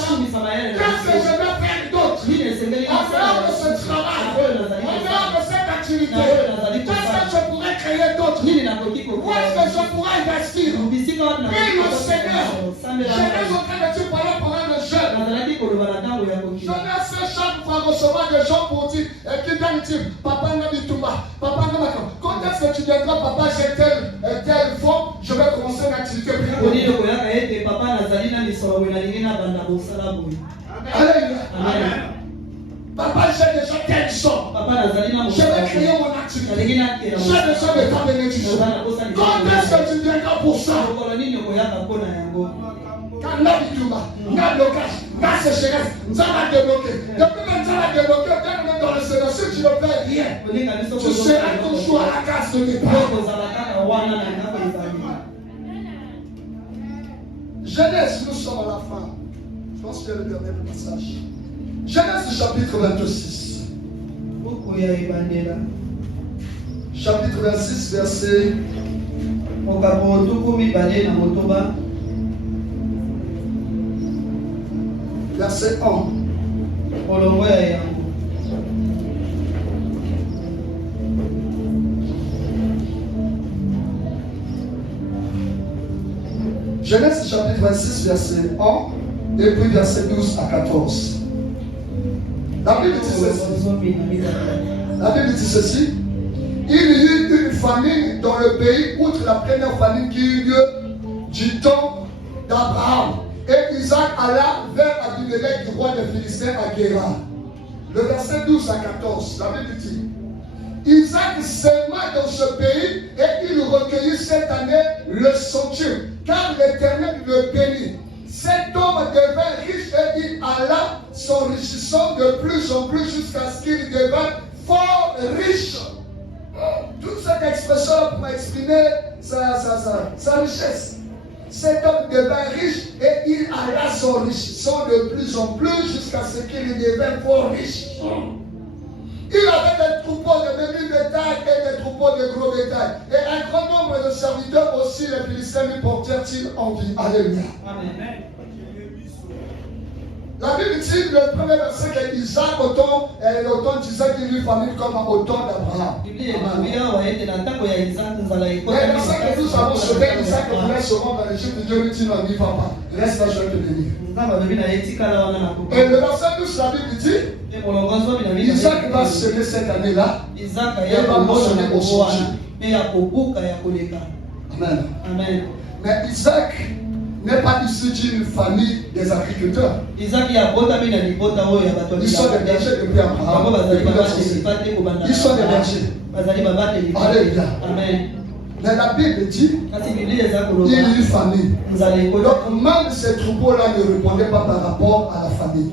Qu'est-ce que je vais faire d'autre? En dehors de ce travail, en dehors de cette activité, qu'est-ce que je pourrais créer d'autre? Où est-ce que je pourrais investir? Prie le Seigneur. Je vais en train de dire pendant le jeûne. Jeunesse chaque fois recevoir des gens pour dire, et qui viennent dire, papa n'a dit tout bas, papa n'a pas. Quand est-ce que tu viendras, papa, j'ai tel fonds, je vais commencer une activité. Alléluia. Papa, j'ai déjà tel somme. Je vais créer mon activité. J'ai déjà des temps bénédictions. Quand est-ce que tu viendras pour ça? Quand n'a dit tout bas, n'a blocage, n'a sécheresse, n'a pas débloqué. Depuis que tu as débloqué, viens dans le Seigneur. Si tu ne fais rien, tu seras toujours à la case de départ. Genèse, nous sommes à la fin. Je pense que c'est le dernier passage. Genèse chapitre 26. Chapitre 26, verset. Verset 1. Genèse chapitre 26, verset 1 et puis verset 12 à 14. La Bible dit ceci. La Bible dit ceci. Il y eut une famine dans le pays, outre la première famine qui eut lieu du temps d'Abraham. Et Isaac alla vers Abimelech, du roi des Philistins, à Guérar. Le verset 12 à 14, la Bible dit. Isaac sema dans ce pays et il recueillit cette année le centuple, car l'Éternel le bénit. Cet homme devint riche et il alla s'enrichissant de plus en plus jusqu'à ce qu'il devint fort riche. Toute cette expression pour exprimer sa richesse. Cet homme devint riche et il alla s'enrichissant de plus en plus jusqu'à ce qu'il devint fort riche. Il avait des troupeaux de petits bétail et des troupeaux de gros bétail. Et un grand nombre de serviteurs aussi, les Philistins lui portèrent-ils envie. Alléluia. Amen. La Bible dit, le premier verset, que Isaac, autant d'Isaac, il lui famille comme autant d'Abraham. Les versets que nous avons sauvé, Isaac voulait se rendre dans l'Égypte, Dieu lui dit non, n'y va pas. Reste là, je vais te bénir. Et le verset 12, la Bible dit, Isaac va semer cette année-là, et va mentionner au centuple. Amen. Amen. Mais Isaac n'est pas issu d'une famille des agriculteurs. Ils sont des bergers depuis Abraham. Ils sont des bergers. Alléluia. Amen. Mais la Bible dit, il y a eu famille. Donc même ces troupeaux-là ne répondaient pas par rapport à la famille.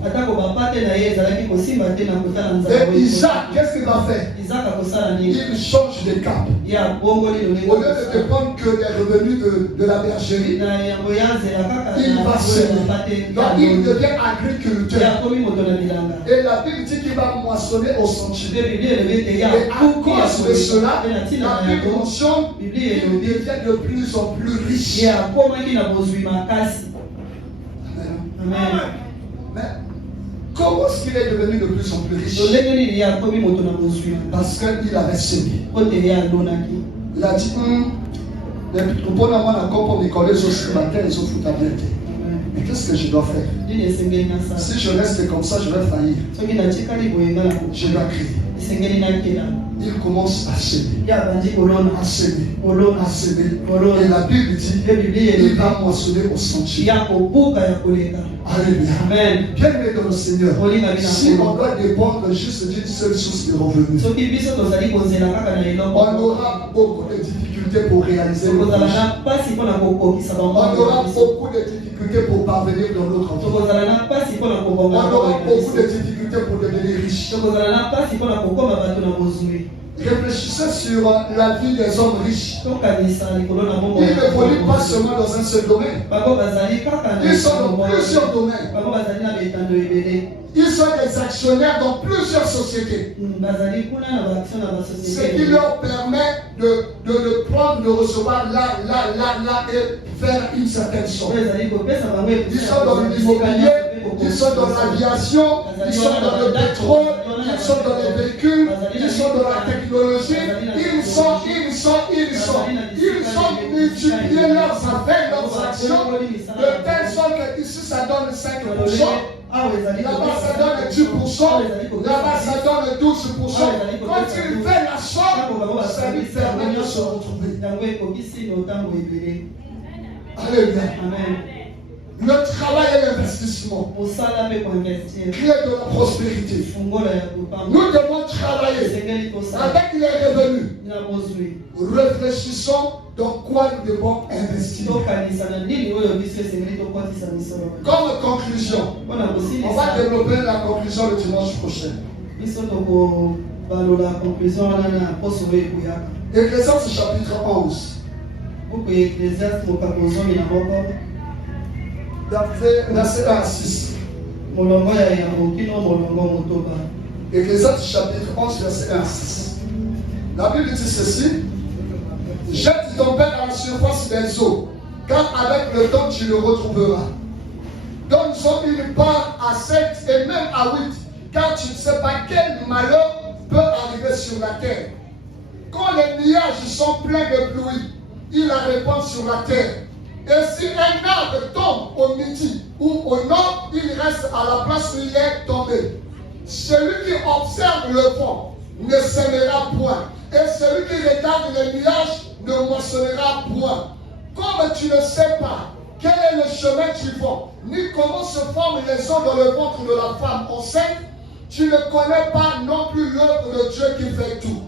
Et Isaac, qu'est-ce qu'il va faire? Il change de cap. Au lieu de dépendre que des revenus de la bergerie, il va semer. Donc il devient agriculteur. Et la Bible dit qu'il va moissonner au centuple. Et à cause de cela, la Bible mentionne il devient de plus en plus riche. Amen. Mais comment est-ce qu'il est devenu de plus en plus riche? Parce qu'il avait semé. Il a dit, mais qu'est-ce que je dois faire? Si je reste comme ça, je vais faillir. Je dois crier. il commence à s'aimer. ya bandi kolona À s'aimer. kolona À s'aimer. kolona Et la Bible dit, pe biblia il elobi va moissonner au sentier. ya kobuka ya koleka. Alléluia. Amen. Bien-aimé dans le Seigneur, Kolinga bina si on nkolo. doit dépendre juste d'une seule source de revenus, soki biso tozali kozela kaka na eloko on aura beaucoup de difficultés pour réaliser le tokozala projet. na mpasi mpona kokokisa On aura biso beaucoup de difficultés pour parvenir dans notre vie. tokozala na mpasi mpona On kobonga aura beaucoup de biso difficultés pour devenir riche. tokozala na mpasi mpona kokoma bato na bozwi Réfléchissez sur la vie des hommes riches. tokanisa likolo na bongo Ils n'évoluent pas seulement dans un seul domaine. bango bazali kaka na Ils sont dans plusieurs domaines. bango bazali na betando ebele. Ils sont des actionnaires dans plusieurs sociétés. bazali kuna na baaction na Ce qui basosiété leur permet de prendre, de recevoir là et faire une certaine somme. oyo ezali kopesa bango Ils sont dans l'immobilier, ils sont dans l'aviation, ils sont dans le pétrole, ils sont dans les véhicules, ils sont dans la technologie, ils ont multiplié leurs affaires, leurs actions, de telle sorte que ici ça donne 5%, là-bas ça donne 10%, là-bas ça donne 12%. Quand il fait la somme, ça lui permet de se retrouver. yango ekokisi na otango ebele. Alléluia. Amen. Le travail et l'investissement kosala mpe koinvestir créent de la prospérité. fungola ya kopamba Nous devons travailler esengeli tosala avec les revenus. na bozwi Réfléchissons dans quoi nous devons investir. tokanisa na nini oyo biso esengeli tokwatisa misolo Comme conclusion, mpona on va kosilisa développer la conclusion le dimanche prochain. biso tokobalola conclusion wana na poso oyo ekoyaka Ecclésiaste chapitre 11, buku ya ecclésiaste mokambo zomi na moko verset 1 à 6. molongo ya yango kino molongo motoba. Ecclésiaste chapitre 11, verset 1 à 6. La Bible dit ceci: jette ton père à la surface des eaux, car avec le temps tu le retrouveras. Donne-en une part à 7 et même à 8, car tu ne sais pas quel malheur peut arriver sur la terre. Quand les nuages sont pleins de pluie, il la répand sur la terre. Et si un arbre tombe au midi ou au nord, il reste à la place où il est tombé. Celui qui observe le vent ne sèmera point, et celui qui regarde les nuages ne moissonnera point. Comme tu ne sais pas quel est le chemin du vent, ni comment se forment les os dans le ventre de la femme enceinte, tu ne connais pas non plus l'œuvre de Dieu qui fait tout.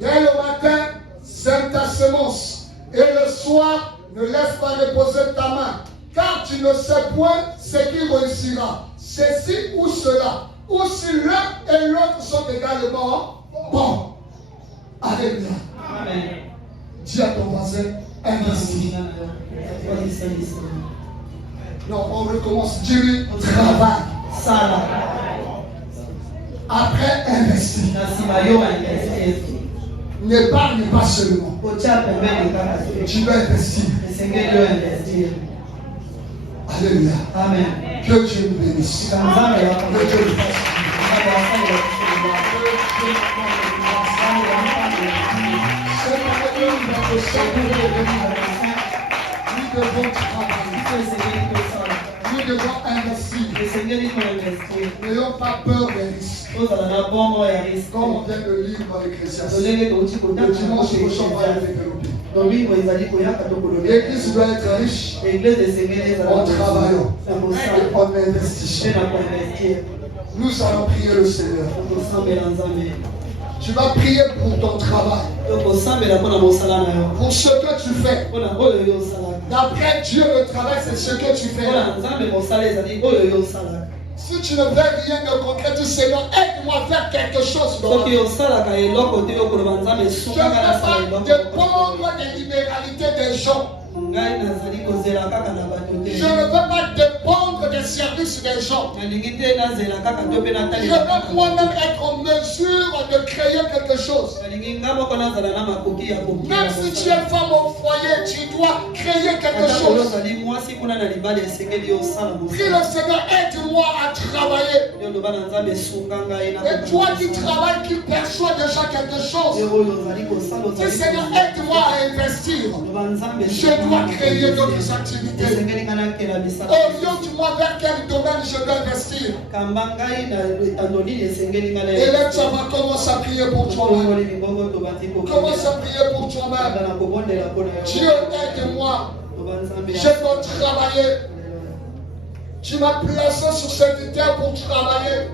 Dès le matin, sème ta semence, et le soir, ne laisse pas reposer ta main, car tu ne sais point ce qui réussira, ceci ou cela, ou si l'un et l'autre sont également bons. Alléluia. Amen. Dis à ton voisin, investis. Non, on recommence. Dis-lui, travaille. sala Après, investis. na nsima yo bainvestir N'épargne pas seulement. kotia pembeni kaka te Tu dois investir. esengeli yo investir. Alléluia. Amen. Que Dieu nous bénisse. Ka nzambe Que bakombe Dieu nous fasse. Nous devons travailler. Nous devons investir. N'ayons pas peur des risques. Comme on vient de lire dans l'Ecclésiaste. Le dimanche prochain, on va le développer. L'église doit être riche en travaillant, en investissant. Nous allons prier le Seigneur. Tu vas prier pour ton travail, pour ce que tu fais. D'après Dieu, le travail, c'est ce que tu fais. Si tu ne veux rien de concret, tu dis Seigneur, aide-moi à faire quelque chose. Je ne veux pas dépendre des libéralités des gens. Je ne veux pas dépendre des services des gens. Je veux moi-même être en mesure de créer quelque chose. Même si tu es femme au foyer, tu dois créer quelque chose. Prie le Seigneur, aide-moi à travailler. Et toi qui travailles, qui perçois déjà quelque chose, dis Seigneur, aide-moi à investir. Je dois créer d'autres activités. Oriente-moi vers quel domaine je dois investir. Et là, tu vas commencer à prier pour toi-même. Commence à prier pour toi-même. Dieu, aide-moi. Je dois travailler. Tu m'as placé sur cette terre pour travailler.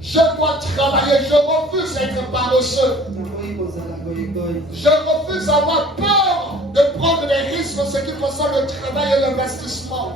Je dois travailler. Je refuse d'être paresseux. Je refuse d'avoir peur de prendre des risques en ce qui concerne le travail et l'investissement.